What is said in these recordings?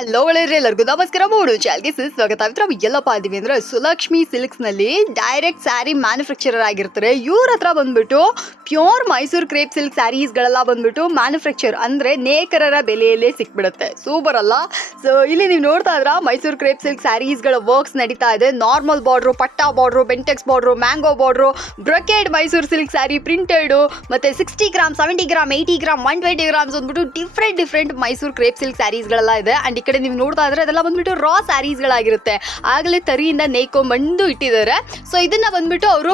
Hello ಒಳ್ಳೆಯ ಎಲ್ಲರಿಗೂ ನಮಸ್ಕಾರ. ಮೂರು ಚಾಲ್ಗೆ ಸ್ವಾಗತ ಮಿತ್ರ ಎಲ್ಲಪ್ಪ ಇದ್ದೀವಿ ಅಂದ್ರೆ ಸುಲಕ್ಷ್ಮಿ ಸಿಲ್ಕ್ಸ್ನಲ್ಲಿ ಡೈರೆಕ್ಟ್ ಸ್ಯಾರಿ ಮ್ಯಾನುಫ್ಯಾಕ್ಚರರ್ ಆಗಿರ್ತಾರೆ. ಇವ್ರ ಹತ್ರ ಬಂದ್ಬಿಟ್ಟು ಪ್ಯೂರ್ ಮೈಸೂರು ಕ್ರೇಪ್ ಸಿಲ್ಕ್ ಸ್ಯಾರೀಸ್ಗಳೆಲ್ಲ ಬಂದ್ಬಿಟ್ಟು ಮ್ಯಾನುಫ್ಯಾಕ್ಚರ್ ಅಂದ್ರೆ ನೇಕರರ ಬೆಲೆಯಲ್ಲೇ ಸಿಕ್ಬಿಡುತ್ತೆ. ಸೂಪರ್ ಅಲ್ಲ? ಸೊ ಇಲ್ಲಿ ನೀವು ನೋಡ್ತಾ ಇದ್ರ, ಮೈಸೂರು ಕ್ರೇಪ್ ಸಿಲ್ಕ್ ಸ್ಯಾರೀಸ್ಗಳ ವರ್ಕ್ಸ್ ನಡೀತಾ ಇದೆ. ನಾರ್ಮಲ್ ಬಾರ್ಡ್ರು ಪಟ್ಟಾ border Bentex border mango border brocade Mysuru silk saree printed ಮತ್ತೆ sixty gram seventy gram eighty gram one twenty grams ಅಂದ್ಬಿಟ್ಟು different different Mysuru crepe silk ಸ್ಯಾರೀಸ್ಗಳೆಲ್ಲ ಇದೆ. ಈ ಕಡೆ ನೀವು ನೋಡ್ತಾ ಇದ್ರೆ ಅದೆಲ್ಲ ಬಂದ್ಬಿಟ್ಟು ರಾ ಸ್ಯಾರೀಸ್ಗಳಾಗಿರುತ್ತೆ ಆಗಲೇ ತರಿಯಿಂದ ನೇಯ್ಕೊಂಬಂದು ಇಟ್ಟಿದ್ದಾರೆ. ಸೊ ಇದನ್ನ ಬಂದ್ಬಿಟ್ಟು ಅವರು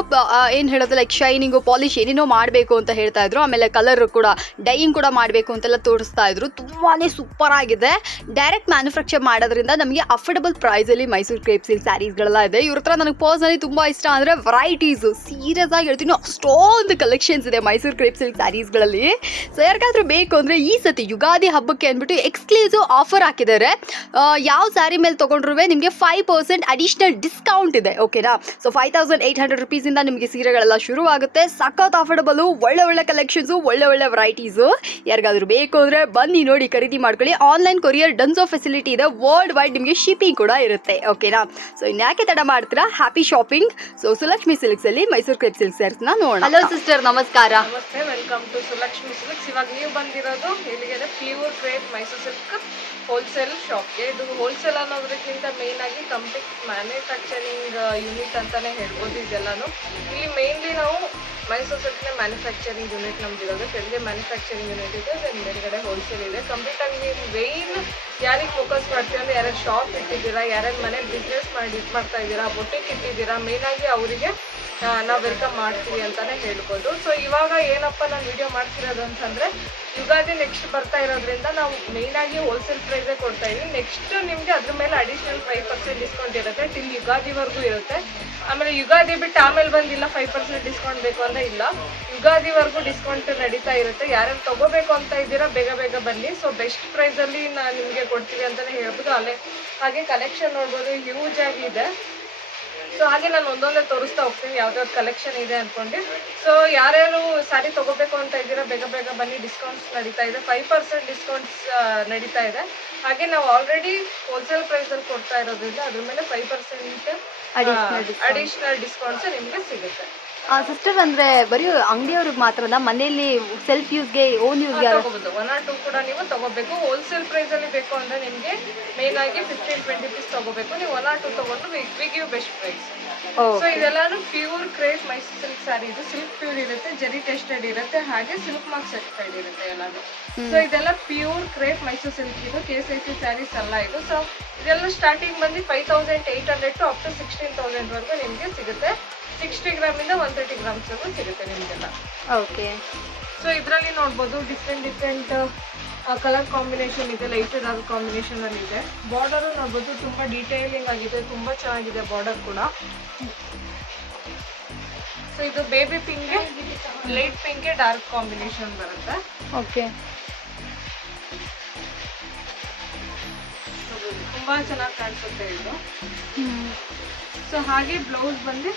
ಏನು ಹೇಳೋದು ಲೈಕ್ ಶೈನಿಂಗು ಪಾಲಿಶ್ ಏನೇನೋ ಮಾಡಬೇಕು ಅಂತ ಹೇಳ್ತಾ ಇದ್ರು. ಆಮೇಲೆ ಕಲರ್ ಕೂಡ ಡೈಯಿಂಗ್ ಕೂಡ ಮಾಡಬೇಕು ಅಂತೆಲ್ಲ ತೋರಿಸ್ತಾ ಇದ್ರು. ತುಂಬಾನೇ ಸೂಪರ್ ಆಗಿದೆ. ಡೈರೆಕ್ಟ್ ಮ್ಯಾನುಫ್ಯಾಕ್ಚರ್ ಮಾಡೋದ್ರಿಂದ ನಮಗೆ ಅಫೋರ್ಡಬಲ್ ಪ್ರೈಸಲ್ಲಿ ಮೈಸೂರು ಕ್ರೇಪ್ ಸಿಲ್ಕ್ ಸ್ಯಾರೀಸ್ಗಳೆಲ್ಲ ಇದೆ. ಇವ್ರ ಹತ್ರ ನನಗೆ ಪರ್ಸನಲಿ ತುಂಬ ಇಷ್ಟ ಅಂದರೆ ವೆರೈಟೀಸು ಸೀರಿಯಸ್ ಆಗಿ ಹೇಳ್ತೀನಿ. ಅಷ್ಟೊಂದು ಕಲೆಕ್ಷನ್ಸ್ ಇದೆ ಮೈಸೂರು ಕ್ರೇಪ್ ಸಿಲ್ಕ್ ಸ್ಯಾರೀಸ್ಗಳಲ್ಲಿ ಸೊ ಯಾರಿಗಾದ್ರೂ ಬೇಕು ಅಂದರೆ ಈ ಸತಿ ಯುಗಾದಿ ಹಬ್ಬಕ್ಕೆ ಅಂದ್ಬಿಟ್ಟು ಎಕ್ಸ್ಕ್ಲೂಸಿವ್ ಆಫರ್ ಹಾಕಿದ್ದಾರೆ. ಆ, ಯಾವ ಸ್ಯಾರಿ ಮೇಲೆ ತೊಗೊಂಡ್ರೂ ನಿಮಗೆ ಫೈವ್ ಪರ್ಸೆಂಟ್ ಅಡಿಷ್ನಲ್ ಡಿಸ್ಕೌಂಟ್ ಇದೆ ಓಕೆನಾ so five thousand eight hundred ರುಪೀಸಿಂದ ನಿಮಗೆ ಸೀರೆಗಳೆಲ್ಲ ಶುರುವಾಗುತ್ತೆ. ಸಖತ್ ಅಫೋರ್ಡಬಲು ಒಳ್ಳೆ ಒಳ್ಳೆ ಕಲೆಕ್ಷನ್ಸು ಒಳ್ಳೆ ಒಳ್ಳೆ ವೆರೈಟೀಸು ಯಾರಿಗಾದ್ರೂ ಬೇಕು ಅಂದರೆ ಬನ್ನಿ ನೋಡಿ ಖರೀದಿ ಮಾಡ್ಕೊಳ್ಳಿ. ಆನ್ಲೈನ್ ಕೊರಿಯರ್ ಡನ್ಸೋ ಫೆಸಿಲಿಟಿ ಇದೆ. ವರ್ಲ್ಡ್ ವೈಡ್ ನಿಮಗೆ ಶಿಪ್ಪಿಂಗ್ ಕೂಡ ಇರುತ್ತೆ ಓಕೆನಾ ಸೊ ಇನ್ಯಾಕೆ ತಡ ಮಾಡ್ತೀರಾ? Happy shopping so Sulakshmi Silks ಅಲ್ಲಿ ಮೈಸೂರು ಕ್ರೇಪ್ ಸಿಲ್ಕ್ನ ನೋಡೋಣ. ಹಲೋ ಸಿಸ್ಟರ್ ನಮಸ್ಕಾರ. ನಮಸ್ತೆ. ವೆಲ್ಕಮ್ ಟು ಸುಲಕ್ಷ್ಮಿ ಸಿಲ್ಕ್ಸ್ ಇವಾಗ ನೀವು ಬಂದಿರೋದು ಇಲ್ಲಿಗೆ pure crepe Mysuru silk wholesale ಶಾಪ್ಗೆ ಇದು ಹೋಲ್ಸೇಲ್ ಅನ್ನೋದಕ್ಕಿಂತ ಆಗಿ ಕಂಪ್ಲೀಟ್ ಮ್ಯಾನುಫ್ಯಾಕ್ಚರಿಂಗ್ ಯೂನಿಟ್ ಅಂತಾನೆ ಹೇಳ್ಬೋದು ಇದೆಲ್ಲಾನು. ಇಲ್ಲಿ ಮೇನ್ಲಿ ನಾವು ಮೈಸೂರು ಸಿಲ್ಕ್ನ ಮ್ಯಾನುಫ್ಯಾಕ್ಚರಿಂಗ್ ಯೂನಿಟ್ ನಮ್ದಿರೋದು ಕೆಳಗೆ ಮ್ಯಾನುಫ್ಯಾಕ್ಚರಿಂಗ್ ಯೂನಿಟ್ ಇದೆ ದೆನ್ ಮೇಲ್ಗಡೆ ಹೋಲ್ಸೇಲ್ ಇದೆ. ಕಂಪ್ಲೀಟ್ ಆಗಿ ನೀವು ಮೇಯ್ನ್ ಯಾರಿಗೆ ಫೋಕಸ್ ಮಾಡ್ತೀವಿ ಅಂದ್ರೆ ಯಾರ್ಯಾರು ಶಾಪ್ ಇಟ್ಟಿದ್ದೀರಾ, ಯಾರ್ಯಾರು ಮನೆ ಬಿಸ್ನೆಸ್ ಮಾಡಿ ಇದು ಮಾಡ್ತಾ ಇದ್ದೀರಾ ಬೊಟ್ಟಿಗೆ ಇಟ್ಟಿದ್ದೀರಾ ಮೇನ್ ಆಗಿ ಅವರಿಗೆ ನಾವು ವೆಲ್ಕಮ್ ಮಾಡ್ತೀವಿ ಅಂತಾನೆ ಹೇಳ್ಬೋದು. ಸೊ ಇವಾಗ ಏನಪ್ಪ ನಾನು ವಿಡಿಯೋ ಮಾಡ್ತಿರೋದು ಅಂತಂದ್ರೆ, ಯುಗಾದಿ ನೆಕ್ಸ್ಟ್ ಬರ್ತಾ ಇರೋದ್ರಿಂದ ನಾವು ಮೇಯ್ನಾಗಿ ಹೋಲ್ಸೇಲ್ ಪ್ರೈಸೇ ಕೊಡ್ತಾ ಇದ್ದೀವಿ ನೆಕ್ಸ್ಟ್ ನಿಮಗೆ ಅದ್ರ ಮೇಲೆ ಅಡಿಷನಲ್ ಫೈವ್ ಪರ್ಸೆಂಟ್ ಡಿಸ್ಕೌಂಟ್ ಇರುತ್ತೆ. ಟಿಲ್ ಯುಗಾದಿವರೆಗೂ ಇರುತ್ತೆ. ಆಮೇಲೆ ಯುಗಾದಿ ಬಿಟ್ಟು ಆಮೇಲೆ ಬಂದಿಲ್ಲ ಫೈವ್ ಪರ್ಸೆಂಟ್ ಡಿಸ್ಕೌಂಟ್ ಬೇಕು ಅಂತ ಇಲ್ಲ. ಯುಗಾದಿವರೆಗೂ ಡಿಸ್ಕೌಂಟ್ ನಡೀತಾ ಇರುತ್ತೆ. ಯಾರ್ಯಾರು ತಗೋಬೇಕು ಅಂತ ಇದ್ದೀರಾ, ಬೇಗ ಬೇಗ ಬನ್ನಿ. ಸೊ ಬೆಸ್ಟ್ ಪ್ರೈಸಲ್ಲಿ ನಾನು ನಿಮಗೆ ಕೊಡ್ತೀವಿ ಅಂತಲೇ ಹೇಳ್ಬೋದು. ಅಲ್ಲೇ ಹಾಗೆ ಕಲೆಕ್ಷನ್ ನೋಡ್ಬೋದು. ಹ್ಯೂಜ್ ಆಗಿ ಇದೆ ಸೊ ಹಾಗೆ ನಾನು ಒಂದೊಂದೇ ತೋರಿಸ್ತಾ ಹೋಗ್ತೀನಿ ಯಾವ್ದಾವ್ದು ಕಲೆಕ್ಷನ್ ಇದೆ ಅನ್ಕೊಂಡು. ಸೊ ಯಾರ್ಯಾರು ಸ್ಯಾರಿ ತಗೋಬೇಕು ಅಂತ ಇದ್ದೀರಾ ಬೇಗ ಬೇಗ ಬನ್ನಿ ಡಿಸ್ಕೌಂಟ್ಸ್ ನಡೀತಾ ಇದೆ. ಫೈವ್ ಪರ್ಸೆಂಟ್ ಡಿಸ್ಕೌಂಟ್ಸ್ ನಡೀತಾ ಇದೆ. ಹಾಗೆ ನಾವು ಆಲ್ರೆಡಿ ಹೋಲ್ಸೇಲ್ ಪ್ರೈಸಲ್ಲಿ ಕೊಡ್ತಾ ಇರೋದ್ರಿಂದ ಅದ್ರ ಮೇಲೆ ಫೈವ್ ಪರ್ಸೆಂಟ್ ಅಡಿಷನಲ್ ಡಿಸ್ಕೌಂಟ್ಸ್ ನಿಮಗೆ ಸಿಗುತ್ತೆ. ಸಿಸ್ಟರ್ ಅಂದ್ರೆ ಬರೀ ಅಂಗಡಿಯವ್ರಿಗೆ ಮಾತ್ರನಾ? ಮನೆಯಲ್ಲಿ ಸೆಲ್ಫ್ ಯೂಸ್ಗೆ ಓನ್ ಯೂಸ್ ತಗೋಬಹುದು ಒನ್ ಆರ್ ಟೂ ಕೂಡ ನೀವು ತಗೋಬೇಕು. ಹೋಲ್ಸೇಲ್ ಪ್ರೈಸ್ ಅಲ್ಲಿ ಬೇಕು ಅಂದ್ರೆ ನಿಮಗೆ ಮೇನ್ ಆಗಿ ಫಿಫ್ಟೀನ್ ಟ್ವೆಂಟಿ ರುಪೀಸ್ ತಗೋಬೇಕು. ನೀವು ಒನ್ ಆರ್ ಟೂ ತಗೊಂಡು we give best price so ಇದೆಲ್ಲಾನು pure crepe Mysuru silk saree ಇದು ಸಿಲ್ಕ್ ಪ್ಯೂರ್ ಇರುತ್ತೆ ಜರಿ ಟೆಸ್ಟೆಡ್ ಇರುತ್ತೆ ಹಾಗೆ ಸಿಲ್ಕ್ ಮಾರ್ಕ್ ಸರ್ಟಿಫೈಡ್ ಇರುತ್ತೆ ಎಲ್ಲಾನು. ಸೊ ಇದೆಲ್ಲ ಪ್ಯೂರ್ ಕ್ರೇಸ್ ಮೈಸೂರು ಸಿಲ್ಕ್ ಇದು ಕೆ ಸಿ ಸಿ ಸ್ಯಾರೀಸ್ ಎಲ್ಲ ಇದು. ಸೊ ಇದೆಲ್ಲ ಸ್ಟಾರ್ಟಿಂಗ್ ಬಂದು five thousand eight hundred to up to sixteen thousand ವರೆಗೂ ನಿಮಗೆ ಸಿಗುತ್ತೆ. ಸಿಕ್ಸ್ಟಿ ಗ್ರಾಮಿಂದ ಒನ್ ತರ್ಟಿ ಗ್ರಾಮ್ಸ್ ಸಿಗುತ್ತೆ ನಿಮಗೆಲ್ಲ. ಓಕೆ ಸೊ ಇದರಲ್ಲಿ ನೋಡ್ಬೋದು ಡಿಫ್ರೆಂಟ್ ಡಿಫ್ರೆಂಟ್ ಕಲರ್ ಕಾಂಬಿನೇಷನ್ ಇದೆ ಲೈಟೆಡ್ ಆದ ಕಾಂಬಿನೇಷನ್ ಅಲ್ಲಿ ಇದೆ. ಬಾರ್ಡರ್ ನೋಡ್ಬೋದು ತುಂಬಾ ಡೀಟೇಲಿಂಗ್ ಆಗಿದೆ ತುಂಬಾ ಚೆನ್ನಾಗಿದೆ ಬಾರ್ಡರ್ ಕೂಡ. ಸೊ ಇದು baby pink light pink dark combination ಬರುತ್ತೆ. ಓಕೆ ತುಂಬಾ ಚೆನ್ನಾಗಿ ಕಾಣಿಸುತ್ತೆ ಇದು. ಸೊ ಹಾಗೆ ಬ್ಲೌಸ್ ಬಂದು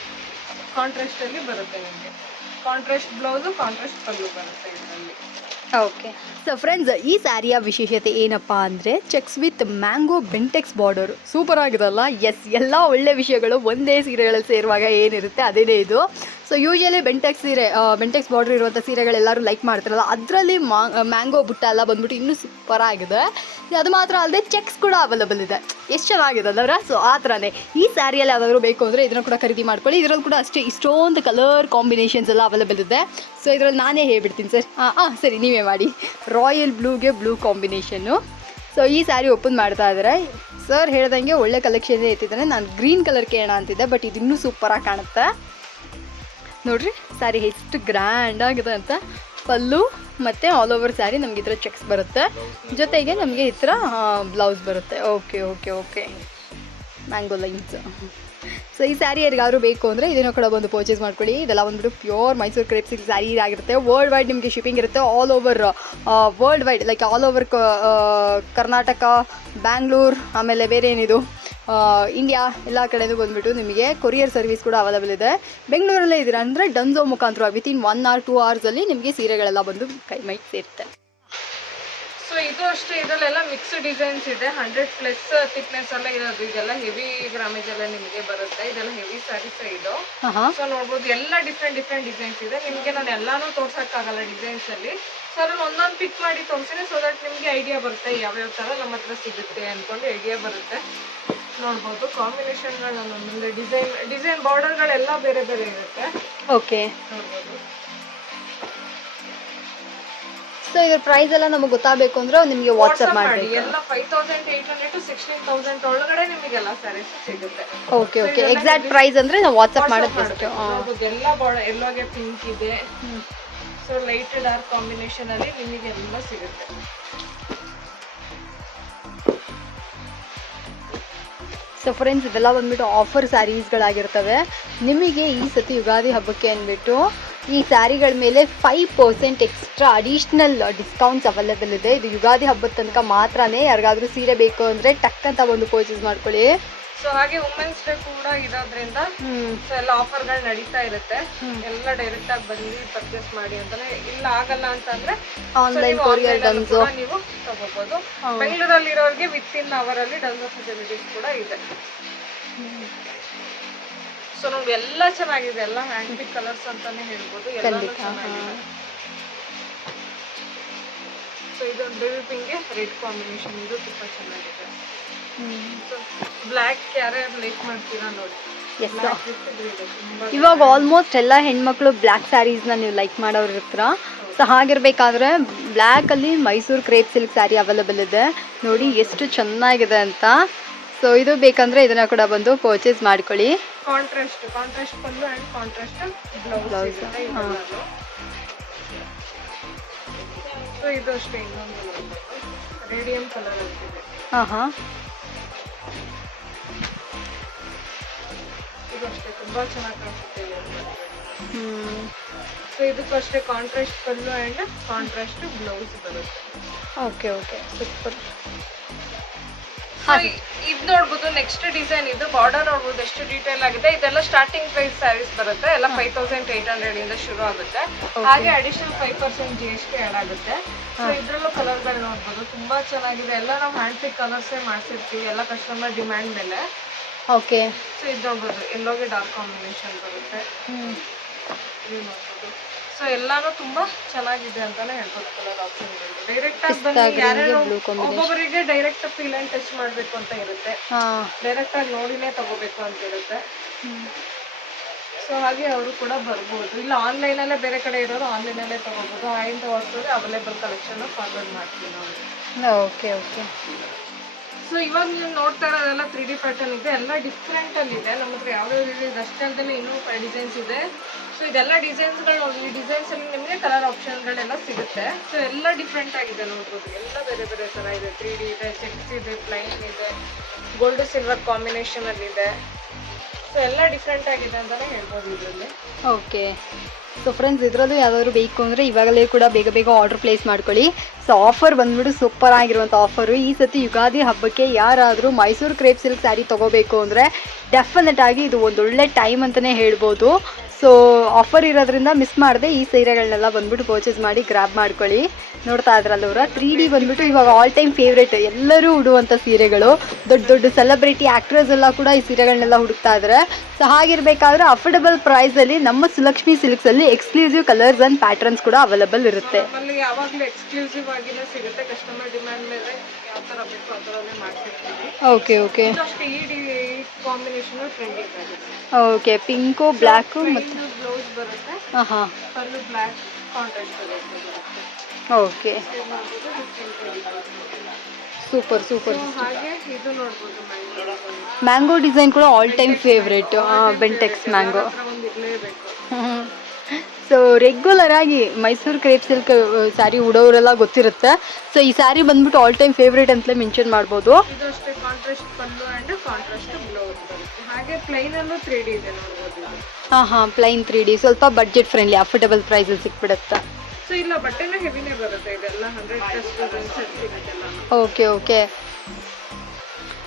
ಕಾಂಟ್ರಾಸ್ಟ್ ಅಲ್ಲಿ ಬರುತ್ತೆ ನಿಮಗೆ. ಕಾಂಟ್ರಾಸ್ಟ್ ಬ್ಲೌಸು ಕಾಂಟ್ರಾಸ್ಟ್ ಪಲ್ಲು ಬರುತ್ತೆ ಇದರಲ್ಲಿ. ಓಕೆ ಸೊ ಫ್ರೆಂಡ್ಸ್ ಈ ಸ್ಯಾರಿಯ ವಿಶೇಷತೆ ಏನಪ್ಪಾ ಅಂದರೆ checks with mango Bentex border super ಆಗಿದಲ್ಲ? Yes ಎಲ್ಲ ಒಳ್ಳೆ ವಿಷಯಗಳು ಒಂದೇ ಸೀರೆಗಳಲ್ಲಿ ಸೇರುವಾಗ ಏನಿರುತ್ತೆ ಅದೇನೇ ಇದು. ಸೊ ಯೂಶಲಿ ಬೆಂಟೆಕ್ಸ್ ಸೀರೆ ಬೆಂಟೆಕ್ಸ್ ಬಾರ್ಡರ್ ಇರುವಂಥ ಸೀರೆಗಳೆಲ್ಲರೂ ಲೈಕ್ ಮಾಡ್ತಾರಲ್ಲ, ಅದರಲ್ಲಿ ಮ್ಯಾಂಗೋ ಬುಟ್ಟ ಎಲ್ಲ ಬಂದ್ಬಿಟ್ಟು ಇನ್ನೂ ಸೂಪರ್ ಆಗಿದೆ. ಅದು ಮಾತ್ರ ಅಲ್ಲದೆ ಚೆಕ್ಸ್ ಕೂಡ ಅವೈಲಬಲ್ ಇದೆ. ಎಷ್ಟು ಚೆನ್ನಾಗಿದೆ ಅಲ್ಲವ್ರ ಸೊ ಆ ಥರನೇ. ಈ ಸ್ಯಾರಿಯಲ್ಲಿ ಯಾವ್ದಾದ್ರು ಬೇಕು ಅಂದರೆ ಇದನ್ನು ಕೂಡ ಖರೀದಿ ಮಾಡ್ಕೊಳ್ಳಿ. ಇದರಲ್ಲಿ ಕೂಡ ಅಷ್ಟೇ ಇಷ್ಟೊಂದು ಕಲರ್ ಕಾಂಬಿನೇಷನ್ಸ್ ಎಲ್ಲ ಅವೈಲಬಲ್ ಇದೆ. ಸೊ ಇದರಲ್ಲಿ ನಾನೇ ಹೇಳ್ಬಿಡ್ತೀನಿ ಸರ್. ಹಾಂ ಹಾಂ ಸರಿ, ನೀವೇ ಮಾಡಿ. ರಾಯಲ್ ಬ್ಲೂಗೆ ಬ್ಲೂ ಕಾಂಬಿನೇಷನ್ನು ಸೊ ಈ ಸ್ಯಾರಿ ಓಪನ್ ಮಾಡ್ತಾ ಇದ್ದಾರೆ ಸರ್ ಹೇಳ್ದಂಗೆ ಒಳ್ಳೆ ಕಲೆಕ್ಷನ್ ಎತ್ತಿದ್ದಾನೆ ನಾನು ಗ್ರೀನ್ ಕಲರ್ ಕೇಳೋಣ ಅಂತಿದ್ದೆ ಬಟ್ ಇದು ಇನ್ನೂ ಸೂಪರಾಗಿ ಕಾಣುತ್ತೆ. ನೋಡ್ರಿ ಸ್ಯಾರಿ ಎಷ್ಟು ಗ್ರ್ಯಾಂಡ್ ಆಗಿದೆ ಅಂತ. ಪಲ್ಲು ಮತ್ತು ಆಲ್ ಓವರ್ ಸ್ಯಾರಿ ನಮಗೆ ಈ ಥರ ಚೆಕ್ಸ್ ಬರುತ್ತೆ. ಜೊತೆಗೆ ನಮಗೆ ಈ ಥರ ಬ್ಲೌಸ್ ಬರುತ್ತೆ. Okay okay okay mango lines so ಈ ಸ್ಯಾರಿ ಯಾರಿಗಾದ್ರು ಬೇಕು ಅಂದರೆ ಇದನ್ನು ಕೂಡ ಬಂದು ಪರ್ಚೇಸ್ ಮಾಡ್ಕೊಳ್ಳಿ. ಇದೆಲ್ಲ ಬಂದ್ಬಿಟ್ಟು pure Mysuru crepe silk saree ಆಗಿರುತ್ತೆ. ವರ್ಲ್ಡ್ ವೈಡ್ ನಿಮಗೆ ಶಿಪ್ಪಿಂಗ್ ಇರುತ್ತೆ all over world wide like all over Karnataka Bangalore ಆಮೇಲೆ ಬೇರೆ ಏನಿದು? ಇಂಡಿಯಾ ಎಲ್ಲ ಕಡೆನೂ ಬಂದುಬಿಟ್ಟು ನಿಮಗೆ ಕೊರಿಯರ್ ಸರ್ವಿಸ್ ಕೂಡ ಅವೈಲೇಬಲ್ ಇದೆ. ಬೆಂಗಳೂರಲ್ಲೇ ಇದ್ದೀರಾ ಅಂದರೆ ಡನ್ಝೋ ಮುಖಾಂತರ ವಿತಿನ್ ಒನ್ ಆರ್ ಟೂ ಅವರ್ಸಲ್ಲಿ ನಿಮಗೆ ಸೀರೆಗಳೆಲ್ಲ ಬಂದು ಕೈ ಮೈ ಸೇರುತ್ತೆ. ಸೊ ಇದು ಅಷ್ಟೇ ಇದರಲ್ಲೆಲ್ಲ ಮಿಕ್ಸ್ ಡಿಸೈನ್ಸ್ ಇದೆ. ಹಂಡ್ರೆಡ್ ಪ್ಲಸ್ ಥಿಕ್ನೆಸ್ ಎಲ್ಲ ಇರೋದು. ಇದೆಲ್ಲ ಹೆವಿ ಗ್ರಾಮೇಜ್ ಎಲ್ಲ ನಿಮಗೆ ಬರುತ್ತೆ. ಇದೆಲ್ಲ ಹೆವಿ ಸ್ಯಾರೀಸ್ ಇದು ಸೊ ನೋಡ್ಬೋದು ಎಲ್ಲ ಡಿಫ್ರೆಂಟ್ ಡಿಫ್ರೆಂಟ್ ಡಿಸೈನ್ಸ್ ಇದೆ. ನಿಮಗೆ ನಾನು ಎಲ್ಲಾನು ತೋರ್ಸಕ್ಕಾಗಲ್ಲ ಡಿಸೈನ್ಸ್ ಅಲ್ಲಿ. ಸೊ ಅದನ್ನ ಒಂದೊಂದು ಪಿಕ್ ಮಾಡಿ ತೋರಿಸಿದ್ರೆ ಸೊ ದಟ್ ನಿಮಗೆ ಐಡಿಯಾ ಬರುತ್ತೆ ಯಾವ್ಯಾವ ಥರ ನಮ್ಮ ಹತ್ರ ಸಿಗುತ್ತೆ ಅಂದ್ಕೊಂಡು ಐಡಿಯಾ ಬರುತ್ತೆ. ನೋಡ್ಬೋದು. ಕಾಂಬಿನೇಷನ್ಗಳು ನಾನು ಮುಂದೆ ಡಿಸೈನ್ ಡಿಸೈನ್ ಬಾರ್ಡರ್ಗಳೆಲ್ಲ ಬೇರೆ ಬೇರೆ ಇರುತ್ತೆ. ಓಕೆ ನೋಡ್ಬೋದು. ಸೊ ಇದ್ರ ಪ್ರೈಸ್ ಎಲ್ಲ ನಮಗೆ ಗೊತ್ತಾಗಬೇಕು ಅಂದ್ರೆ ನಿಮಗೆ ವಾಟ್ಸ್ಆಪ್ ಮಾಡಿ. ಎಲ್ಲ five thousand eight hundred to sixteen thousand ಒಳಗಡೆ ನಿಮಗೆಲ್ಲ ಸ್ಯಾರೀಸ್ ಸಿಗುತ್ತೆ. ಓಕೆ ಓಕೆ ಎಕ್ಸಾಕ್ಟ್ ಪ್ರೈಸ್ ಅಂದ್ರೆ ನಾವು ವಾಟ್ಸ್ಆಪ್ ಮಾಡೋದು ಎಲ್ಲ ಬಾರ್ಡರ್ ಎಲ್ಲೋಗೆ ಪಿಂಕ್ ಇದೆ. ಸೊ ಲೈಟ್ ಡಾರ್ಕ್ ಕಾಂಬಿನೇಷನ್ ಅಲ್ಲಿ ನಿಮಗೆಲ್ಲ ಸಿಗುತ್ತೆ. ಸೊ ಫ್ರೆಂಡ್ಸ್ ಇದೆಲ್ಲ ಬಂದ್ಬಿಟ್ಟು ಆಫರ್ ಸ್ಯಾರೀಸ್ಗಳಾಗಿರ್ತವೆ ನಿಮಗೆ ಈ ಸತಿ ಯುಗಾದಿ ಹಬ್ಬಕ್ಕೆ ಅಂದ್ಬಿಟ್ಟು ಈ ಸ್ಯಾರಿಗಳ ಮೇಲೆ five percent extra additional discounts available ಇದೆ. ಇದು ಯುಗಾದಿ ಹಬ್ಬದ ತನಕ ಮಾತ್ರನೇ ಯಾರಿಗಾದರೂ ಸೀರೆ ಬೇಕು ಅಂದರೆ ಟಕ್ ಅಂತ ಬಂದು ಪರ್ಚೇಸ್ ಮಾಡ್ಕೊಳ್ಳಿ. ಸೊ ಹಾಗೆ ವುಮೆನ್ಸ್ ಡೇ ಕೂಡ ಇರೋದ್ರಿಂದ ಸೊ ಎಲ್ಲ ಆಫರ್ಗಳು ನಡೀತಾ ಇರುತ್ತೆ. ಎಲ್ಲ ಡೈರೆಕ್ಟ್ ಆಗಿ ಬಂದು ಪರ್ಚೇಸ್ ಮಾಡಿ ಅಂತಾನೆ ಇಲ್ಲ ಆಗಲ್ಲ ಅಂತಂದ್ರೆ ಆನ್ಲೈನ್ ನೀವು ತಗೋಬಹುದು ಬೆಂಗಳೂರಲ್ಲಿ ಇರೋರಿಗೆ ವಿತ್ ಇನ್ ಅವರ್ ಅಲ್ಲಿ ಡನ್ಸೋ ಫೆಸಿಲಿಟೀಸ್ ಕೂಡ ಇದೆ. ಸೊ ನೋಡಿ ಎಲ್ಲ ಚೆನ್ನಾಗಿದೆ. ಎಲ್ಲ ಹ್ಯಾಂಡ್ ಪಿಕ್ ಕಲರ್ಸ್ ಅಂತಾನೆ ಹೇಳ್ಬೋದು. ಎಲ್ಲಾನು ಖಂಡಿತ. ಚೆನ್ನಾಗಿದೆ. ಸೊ ಇದು ಬೇಬಿ ಪಿಂಕ್ಗೆ ರೆಡ್ ಕಾಂಬಿನೇಷನ್ ಇದು ತುಂಬಾ ಚೆನ್ನಾಗಿದೆ. ಬ್ಲ್ಯಾಕ್ ಯಾರೇ ಲೈಕ್ ಮಾಡ್ತೀರಾ ನೋಡಿ? ಎಸ್ ಬ್ಲ್ಯಾಕ್ ವಿತ್ ಗ್ರೀನ್ ತುಂಬಾ ಇವಾಗ ಆಲ್ಮೋಸ್ಟ್ ಎಲ್ಲ ಹೆಣ್ಮಕ್ಳು ಬ್ಲ್ಯಾಕ್ ಸ್ಯಾರೀಸ್ನ ನೀವು ಲೈಕ್ ಮಾಡೋರು ಇರ್ತೀರ ಸೊ ಹಾಗಿರ್ಬೇಕಾದ್ರೆ ಬ್ಲ್ಯಾಕಲ್ಲಿ Mysuru crepe silk saree available ಇದೆ. ನೋಡಿ ಎಷ್ಟು ಚೆನ್ನಾಗಿದೆ ಅಂತ. ಸೊ ಇದು ಬೇಕಂದ್ರೆ ಇದನ್ನ ಕೂಡ ಬಂದು ಪರ್ಚೇಸ್ ಮಾಡ್ಕೊಳ್ಳಿ. Contrast contrast pallu and contrast blouse Blouse, ಇರುತ್ತೆ ಇದೆಲ್ಲದು ಸೊ ಇದು. ಅಷ್ಟೇ ಇನ್ನೊಂದು. ರೇಡಿಯಂ ಕಲರ್ ಅಂತಿದೆ ಹಾಂ ಹಾಂ ತುಂಬಾ ಚೆನ್ನಾಗಿ ಕಾಣಿಸುತ್ತೆ ಸೊ ಇದಕ್ಕೂ ಅಷ್ಟೇ ಕಾಂಟ್ರಾಸ್ಟ್ ಕಲ್ಲು ಆ್ಯಂಡ್ ಕಾಂಟ್ರಾಸ್ಟ್ ಬ್ಲೌಸ್ ಬರುತ್ತೆ. ಓಕೆ ಓಕೆ ಸೂಪರ್ ಇದು ನೋಡ್ಬೋದು ನೆಕ್ಸ್ಟ್ ಡಿಸೈನ್ ಇದು. ಬಾರ್ಡರ್ ನೋಡ್ಬೋದು ಎಷ್ಟು ಡೀಟೇಲ್ ಆಗಿದೆ ಇದೆಲ್ಲ ಸ್ಟಾರ್ಟಿಂಗ್ ಪ್ರೈಸ್ ಸ್ಯಾರೀಸ್ ಬರುತ್ತೆ. ಎಲ್ಲ ಫೈವ್ ತೌಸಂಡ್ ಏಟ್ ಹಂಡ್ರೆಡ್ ಇಂದ ಶುರು ಆಗುತ್ತೆ. ಹಾಗೆ additional five percent G S T add ಆಗುತ್ತೆ. ಸೊ ಇದ್ರಲ್ಲೂ ಕಲರ್ಗಳು ನೋಡ್ಬೋದು. ತುಂಬಾ ಚೆನ್ನಾಗಿದೆ. ಎಲ್ಲ ನಾವು ಹ್ಯಾಂಡ್ ಪಿಕ್ ಕಲರ್ಸೇ ಮಾಡ್ಸಿರ್ತೀವಿ. ಎಲ್ಲ ಕಸ್ಟಮರ್ ಡಿಮ್ಯಾಂಡ್ ಮೇಲೆ. ಓಕೆ. ಸೊ ಇದು ನೋಡ್ಬೋದು ಎಲ್ಲೋಗೆ ಡಾರ್ಕ್ ಕಾಂಬಿನೇಷನ್ ಬರುತ್ತೆ. ಇದು ನೋಡ್ಬೋದು. ಸೊ ಎಲ್ಲಾನು ತುಂಬಾ ಚೆನ್ನಾಗಿದೆ ಅಂತಾನೆ ಹೇಳ್ಬೋದು ಕಲರ್ ಆಪ್ಷನ್ಗಳು ಡೈರೆಕ್ಟ್ ಆಗಿ ಯಾರ್ಯಾರು ಒಬ್ಬೊಬ್ಬರಿಗೆ ಡೈರೆಕ್ಟ್ ಫೀಲ್ ಅಂಡ್ ಟಚ್ ಮಾಡ್ಬೇಕು ಅಂತ ಇರುತ್ತೆ. ಡೈರೆಕ್ಟ್ ಆಗಿ ನೋಡಿನೇ ತಗೋಬೇಕು ಅಂತ ಇರುತ್ತೆ. ಸೊ ಹಾಗೆ ಅವರು ಕೂಡ ಬರ್ಬೋದು. ಇಲ್ಲ ಆನ್ಲೈನ್ ಅಲ್ಲೇ ಬೇರೆ ಕಡೆ ಇರೋರು ಆನ್ಲೈನ್ ಅಲ್ಲೇ ತಗೋಬಹುದು ಆಯಿಂದ ಹೊರತುದ್ರೆ ಅವೈಲೇಬಲ್ ಕಲೆಕ್ಷನ್ ಫಾರ್ವರ್ಡ್ ಮಾಡ್ತೀವಿ ನಾವು. Okay okay. ಸೊ ಇವಾಗ ನೀವು ನೋಡ್ತಾ ಇರೋದೆಲ್ಲ ತ್ರೀ ಡಿ ಪ್ಯಾಟರ್ನ್ ಇದೆ. ಎಲ್ಲ ಇದೆ. ನಮ್ಮ ಹತ್ರ ಯಾವ್ಯಾವ ಇದೆ. ಅಷ್ಟೇ ಅಲ್ಲದೆ ಇನ್ನೂ ಫೈವ್ ಡಿಸೈನ್ಸ್ ಇದೆ. ಸೊ ಇದೆಲ್ಲ ಡಿಸೈನ್ಸ್ಗಳು ಈ ಡಿಸೈನ್ಸ್ ಅಲ್ಲಿ ನಿಮಗೆ ಕಲರ್ ಆಪ್ಷನ್ಗಳೆಲ್ಲ ಸಿಗುತ್ತೆ. ಸೊ ಎಲ್ಲ ಡಿಫ್ರೆಂಟ್ ಆಗಿದೆ ನೋಡ್ಬೋದು ಎಲ್ಲ ಬೇರೆ ಬೇರೆ ತರ ಇದೆ. ತ್ರೀ ಡಿ ಇದೆ ಚೆಕ್ಸ್ ಇದೆ ಪ್ಲೈನ್ ಇದೆ ಗೋಲ್ಡ್ ಸಿಲ್ವರ್ ಕಾಂಬಿನೇಷನ್ ಅಲ್ಲಿ ಇದೆ. ಸೊ ಎಲ್ಲ ಡಿಫ್ರೆಂಟ್ ಆಗಿದೆ ಅಂತಾನೆ ಹೇಳ್ಬೋದು ಇದರಲ್ಲಿ. ಓಕೆ ಸೊ ಫ್ರೆಂಡ್ಸ್ ಇದರಲ್ಲೂ ಯಾವ್ದಾದ್ರು ಬೇಕು ಅಂದರೆ ಇವಾಗಲೇ ಕೂಡ ಬೇಗ ಬೇಗ ಆರ್ಡರ್ ಪ್ಲೇಸ್ ಮಾಡ್ಕೊಳ್ಳಿ. ಸೊ ಆಫರ್ ಬಂದ್ಬಿಟ್ಟು ಸೂಪರ್ ಆಗಿರುವಂಥ ಆಫರು ಈ ಸತಿ ಯುಗಾದಿ ಹಬ್ಬಕ್ಕೆ ಯಾರಾದರೂ ಮೈಸೂರು ಕ್ರೇಪ್ ಸಿಲ್ಕ್ ಸ್ಯಾರಿ ತೊಗೋಬೇಕು ಅಂದರೆ ಡೆಫಿನೆಟ್ ಆಗಿ ಇದು ಒಂದೊಳ್ಳೆ ಟೈಮ್ ಅಂತಲೇ ಹೇಳ್ಬೋದು. ಸೊ ಆಫರ್ ಇರೋದ್ರಿಂದ ಮಿಸ್ ಮಾಡದೆ ಈ ಸೀರೆಗಳನ್ನೆಲ್ಲ ಬಂದ್ಬಿಟ್ಟು ಪರ್ಚೇಸ್ ಮಾಡಿ ಗ್ರ್ಯಾಬ್ ಮಾಡ್ಕೊಳ್ಳಿ. ನೋಡ್ತಾ ಇದ್ರಲ್ಲವರ ತ್ರೀ ಡಿ ಬಂದ್ಬಿಟ್ಟು ಇವಾಗ ಆಲ್ ಟೈಮ್ ಫೇವ್ರೇಟ್ ಎಲ್ಲರೂ ಉಡುವಂಥ ಸೀರೆಗಳು. ದೊಡ್ಡ ದೊಡ್ಡ ಸೆಲೆಬ್ರಿಟಿ ಆ್ಯಕ್ಟ್ರಸ್ ಎಲ್ಲ ಕೂಡ ಈ ಸೀರೆಗಳನ್ನೆಲ್ಲ ಹುಡುಕ್ತಾ ಇದ್ದಾರೆ ಸೊ ಹಾಗಿರಬೇಕಾದ್ರೆ ಅಫೋರ್ಡಬಲ್ ಪ್ರೈಸಲ್ಲಿ ನಮ್ಮ ಸುಲಕ್ಷ್ಮಿ ಸಿಲ್ಕ್ಸಲ್ಲಿ ಎಕ್ಸ್ಕ್ಲೂಸಿವ್ ಕಲರ್ಸ್ ಆ್ಯಂಡ್ ಪ್ಯಾಟರ್ನ್ಸ್ ಕೂಡ ಅವೈಲಬಲ್ ಇರುತ್ತೆ. Okay okay okay pink black ಮತ್ತು ಬ್ಲೌಸ್ ಬರುತ್ತೆ. ಹಾಂ ಹಾಂ ಬ್ಲ್ಯಾಕ್ ಕಾಂಟ್ರಾಸ್ಟ್ ಬರುತ್ತೆ. ಓಕೆ ಸೂಪರ್ ಸೂಪರ್ ಹಾಗೆ ಇದು ನೋಡ್ಬೋದು ಮ್ಯಾಂಗೋ ಡಿಸೈನ್ ಕೂಡ all time favourite Bentex mango so regular ಆಗಿ ಮೈಸೂರು ಕ್ರೇಪ್ ಸಿಲ್ಕ್ ಸ್ಯಾರಿ ಉಡೋರೆಲ್ಲ ಗೊತ್ತಿರುತ್ತೆ. ಸೊ ಈ ಸ್ಯಾರಿ ಬಂದ್ಬಿಟ್ಟು ಆಲ್ ಟೈಮ್ ಫೇವ್ರೇಟ್ ಅಂತಲೇ ಮೆನ್ಷನ್ ಮಾಡ್ಬೋದು. ಇದು ಪ್ಲೈನ್ ಅಲ್ಲೂ ಹಾಗೆ ತ್ರೀ ಡಿ ಇದೆ ನೋಡ್ಬೋದು ಇದು ಹಾಂ ಹಾಂ ಪ್ಲೈನ್ ತ್ರೀ ಡಿ ಸ್ವಲ್ಪ ಬಡ್ಜೆಟ್ ಫ್ರೆಂಡ್ಲಿ ಅಫೋರ್ಡಬಲ್ ಪ್ರೈಸಲ್ಲಿ ಸಿಕ್ಬಿಡುತ್ತೆ? ಸೊ ಇಲ್ಲ ಬಟ್ಟೆನೂ ಹೆವಿನೇ ಬರುತ್ತೆ. ಇದೆಲ್ಲ hundred plus okay okay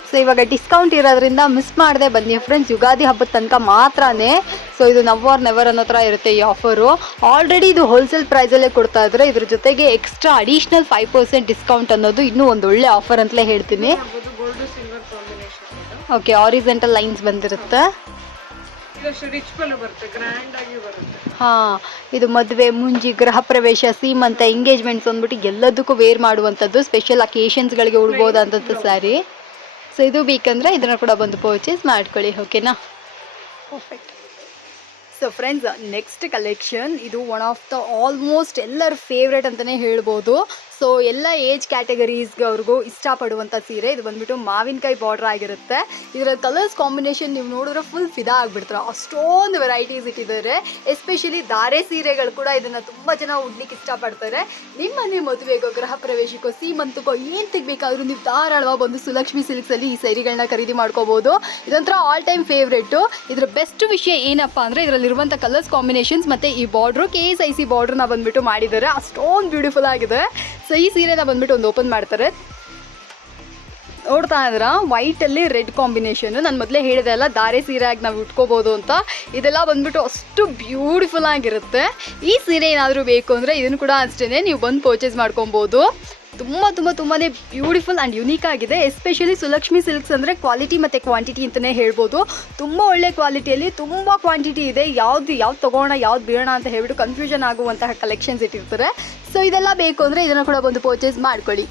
so ಇವಾಗ ಡಿಸ್ಕೌಂಟ್ ಇರೋದ್ರಿಂದ ಮಿಸ್ ಮಾಡದೆ ಬನ್ನಿ. ಫ್ರೆಂಡ್ಸ್ ಯುಗಾದಿ ಹಬ್ಬದ ತನಕ ಮಾತ್ರನೇ ಸೊ ಇದು ನವ್ ಆರ್ ನೆವರ್ ಅನ್ನೋ ಥರ ಇರುತ್ತೆ ಈ ಆಫರು ಆಲ್ರೆಡಿ ಇದು ಹೋಲ್ಸೇಲ್ ಪ್ರೈಸಲ್ಲೇ ಕೊಡ್ತಾ ಇದ್ರೆ ಇದ್ರ ಜೊತೆಗೆ extra additional five percent discount ಅನ್ನೋದು ಇನ್ನೂ ಒಂದು ಒಳ್ಳೆ ಆಫರ್ ಅಂತಲೇ ಹೇಳ್ತೀನಿ. Gold silver okay horizontal lines ಬಂದಿರುತ್ತೆ. ಹಾ ಇದು ಮದುವೆ ಮುಂಜಿ ಗೃಹ ಪ್ರವೇಶ ಸೀಮಂತ ಎಂಗೇಜ್ಮೆಂಟ್ಸ್ ಅಂದ್ಬಿಟ್ಟು ಎಲ್ಲದಕ್ಕೂ ವೇರ್ ಮಾಡುವಂಥದ್ದು ಸ್ಪೆಷಲ್ ಅಕೇಶನ್ಸ್ಗಳಿಗೆ ಉಡ್ಬೋದಂಥದ್ದು ಸ್ಯಾರಿ ಸೊ ಇದು ಬೇಕಂದ್ರೆ ಇದನ್ನ ಕೂಡ ಬಂದು ಪರ್ಚೇಸ್ ಮಾಡ್ಕೊಳ್ಳಿ ಓಕೆನಾ perfect so friends next collection ಇದು ಒನ್ ಆಫ್ ದ ಆಲ್ಮೋಸ್ಟ್ ಎಲ್ಲರ ಫೇವ್ರೆಟ್ ಅಂತಲೇ ಹೇಳ್ಬೋದು. ಸೊ ಎಲ್ಲ ಏಜ್ ಕ್ಯಾಟಗರೀಸ್ಗೆ ಅವ್ರಿಗೂ ಇಷ್ಟಪಡುವಂಥ ಸೀರೆ. ಇದು ಬಂದ್ಬಿಟ್ಟು ಮಾವಿನಕಾಯಿ ಬಾರ್ಡರ್ ಆಗಿರುತ್ತೆ. ಇದರ ಕಲರ್ಸ್ ಕಾಂಬಿನೇಷನ್ ನೀವು ನೋಡಿದ್ರೆ ಫುಲ್ ಫಿದಾ ಆಗಿಬಿಡ್ತಾರೆ. ಅಷ್ಟೊಂದು ವೆರೈಟೀಸ್ ಇಟ್ಟಿದ್ದಾರೆ. ಎಸ್ಪೆಷಲಿ ಧಾರೆ ಸೀರೆಗಳು ಕೂಡ ಇದನ್ನು ತುಂಬ ಜನ ಉಡ್ಲಿಕ್ಕೆ ಇಷ್ಟಪಡ್ತಾರೆ. ನಿಮ್ಮನೆ ಮದುವೆಗೋ ಗೃಹ ಪ್ರವೇಶಕ್ಕೋ, ಸೀಮಂತಕ್ಕೋ ಏನು ತೆಗಬೇಕಾದ್ರೂ ನೀವು ಧಾರಾಳವಾಗಿ ಬಂದು ಸುಲಕ್ಷ್ಮಿ ಸಿಲ್ಕ್ಸಲ್ಲಿ ಈ ಸೀರೆಗಳನ್ನ ಖರೀದಿ ಮಾಡ್ಕೋಬೋದು. ಇದೊಂಥರ ಆಲ್ ಟೈಮ್ ಫೇವ್ರೇಟು ಇದರ ಬೆಸ್ಟ್ ವಿಷಯ ಏನಪ್ಪ ಅಂದರೆ ಇದರಲ್ಲಿರುವಂಥ ಕಲರ್ಸ್ ಕಾಂಬಿನೇಷನ್ಸ್ ಮತ್ತು ಈ border K S I C ಬಾರ್ಡ್ರನ್ನ ಬಂದುಬಿಟ್ಟು ಮಾಡಿದ್ದಾರೆ. ಅಷ್ಟೊಂದು ಬ್ಯೂಟಿಫುಲ್ ಆಗಿದೆ. ಈ ಸೀರೆನ ಬಂದ್ಬಿಟ್ಟು ಒಂದು ಓಪನ್ ಮಾಡ್ತಾರೆ. ನೋಡ್ತಾ ಇದ್ರ ವೈಟಲ್ಲಿ ರೆಡ್ ಕಾಂಬಿನೇಷನ್ ನಾನು ಮೊದಲೇ ಹೇಳಿದೆ ಅಲ್ಲ, ದಾರೆ ಸೀರೆ ಆಗಿ ನಾವು ಉಟ್ಕೋಬೋದು ಅಂತ. ಇದೆಲ್ಲ ಬಂದ್ಬಿಟ್ಟು ಅಷ್ಟು ಬ್ಯೂಟಿಫುಲ್ ಆಗಿರುತ್ತೆ. ಈ ಸೀರೆ ಏನಾದರೂ ಬೇಕು ಅಂದರೆ ಇದನ್ನು ಕೂಡ ಅಷ್ಟೇನೆ ನೀವು ಬಂದು ಪರ್ಚೇಸ್ ಮಾಡ್ಕೊಬೋದು. ತುಂಬ ತುಂಬ ತುಂಬಾ ಬ್ಯೂಟಿಫುಲ್ ಆ್ಯಂಡ್ ಯುನೀಕ್ ಆಗಿದೆ. ಎಸ್ಪೆಷಲಿ ಸುಲಕ್ಷ್ಮಿ ಸಿಲ್ಕ್ಸ್ ಅಂದರೆ ಕ್ವಾಲಿಟಿ ಮತ್ತು ಕ್ವಾಂಟಿಟಿ ಅಂತಲೇ ಹೇಳ್ಬೋದು. ತುಂಬ ಒಳ್ಳೆ ಕ್ವಾಲಿಟಿಯಲ್ಲಿ ತುಂಬ ಕ್ವಾಂಟಿಟಿ ಇದೆ. ಯಾವ್ದು ಯಾವ್ದು ತೊಗೋಣ, ಯಾವ್ದು ಬೀಳೋಣ ಅಂತ ಹೇಳ್ಬಿಟ್ಟು ಕನ್ಫ್ಯೂಷನ್ ಆಗುವಂತಹ ಕಲೆಕ್ಷನ್ಸ್ ಇಟ್ಟಿರ್ತಾರೆ. ಸೊ ಇದೆಲ್ಲ ಬೇಕು ಅಂದರೆ ಇದನ್ನು ಕೂಡ ಬಂದು ಪರ್ಚೇಸ್ ಮಾಡ್ಕೊಳ್ಳಿ.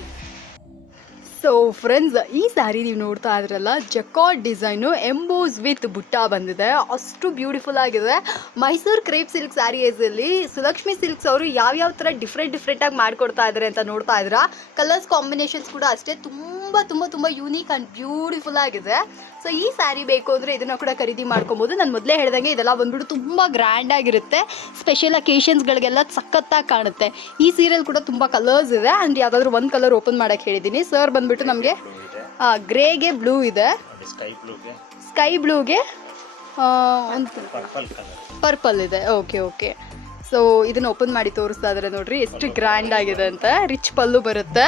ಸೊ ಫ್ರೆಂಡ್ಸ್ ಈ ಸ್ಯಾರಿ ನೀವು ನೋಡ್ತಾ ಇದ್ರಲ್ಲ ಜಕಾಟ್ ಡಿಸೈನು ಎಂಬೋಸ್ ವಿತ್ ಬುಟ್ಟ ಬಂದಿದೆ. ಅಷ್ಟು ಬ್ಯೂಟಿಫುಲ್ ಆಗಿದೆ. ಮೈಸೂರು ಕ್ರೇಪ್ ಸಿಲ್ಕ್ ಸ್ಯಾರೀಸಲ್ಲಿ ಸುಲಕ್ಷ್ಮಿ ಸಿಲ್ಕ್ಸ್ ಅವರು ಯಾವ್ಯಾವ ಥರ ಡಿಫ್ರೆಂಟ್ ಡಿಫ್ರೆಂಟಾಗಿ ಮಾಡಿಕೊಡ್ತಾ ಇದ್ದಾರೆ ಅಂತ ನೋಡ್ತಾ ಇದ್ರ? ಕಲರ್ಸ್ ಕಾಂಬಿನೇಷನ್ಸ್ ಕೂಡ ಅಷ್ಟೇ ತುಂಬ ತುಂಬ ತುಂಬ ಯೂನಿಕ್ ಆ್ಯಂಡ್ ಬ್ಯೂಟಿಫುಲ್ ಆಗಿದೆ. ಸೊ ಈ ಸ್ಯಾರಿ ಬೇಕು ಅಂದರೆ ಇದನ್ನು ಕೂಡ ಖರೀದಿ ಮಾಡ್ಕೊಬೋದು. ನಾನು ಮೊದಲೇ ಹೇಳ್ದಂಗೆ ಇದೆಲ್ಲ ಬಂದ್ಬಿಟ್ಟು ತುಂಬ ಗ್ರ್ಯಾಂಡ್ ಆಗಿರುತ್ತೆ. ಸ್ಪೆಷಲ್ ಅಕೇಶನ್ಸ್ಗಳಿಗೆಲ್ಲ ಸಖತ್ತಾಗಿ ಕಾಣುತ್ತೆ. ಈ ಸೀರಿಯಲ್ ಕೂಡ ತುಂಬ ಕಲರ್ಸ್ ಇದೆ. ಆ್ಯಂಡ್ ಯಾವುದಾದ್ರೂ ಒಂದು ಕಲರ್ ಓಪನ್ ಮಾಡೋಕ್ಕೆ ಹೇಳಿದ್ದೀನಿ ಸರ್ ಬಂದ್ಬಿಟ್ಟು ನಮಗೆ ಗ್ರೇಗೆ ಬ್ಲೂ ಇದೆ. ಸ್ಕೈ ಬ್ಲೂಗೆ ಸ್ಕೈ ಬ್ಲೂಗೆ ಒಂದು ಪರ್ಪಲ್ ಇದೆ. ಓಕೆ ಓಕೆ ಸೊ ಇದನ್ನ ಓಪನ್ ಮಾಡಿ ತೋರಿಸ್ತಾ ಇದ್ದಾರೆ ನೋಡ್ರಿ. ಎಷ್ಟು ಗ್ರ್ಯಾಂಡ್ ಆಗಿದೆ ಅಂತ. ರಿಚ್ ಪಲ್ಲು ಬರುತ್ತೆ.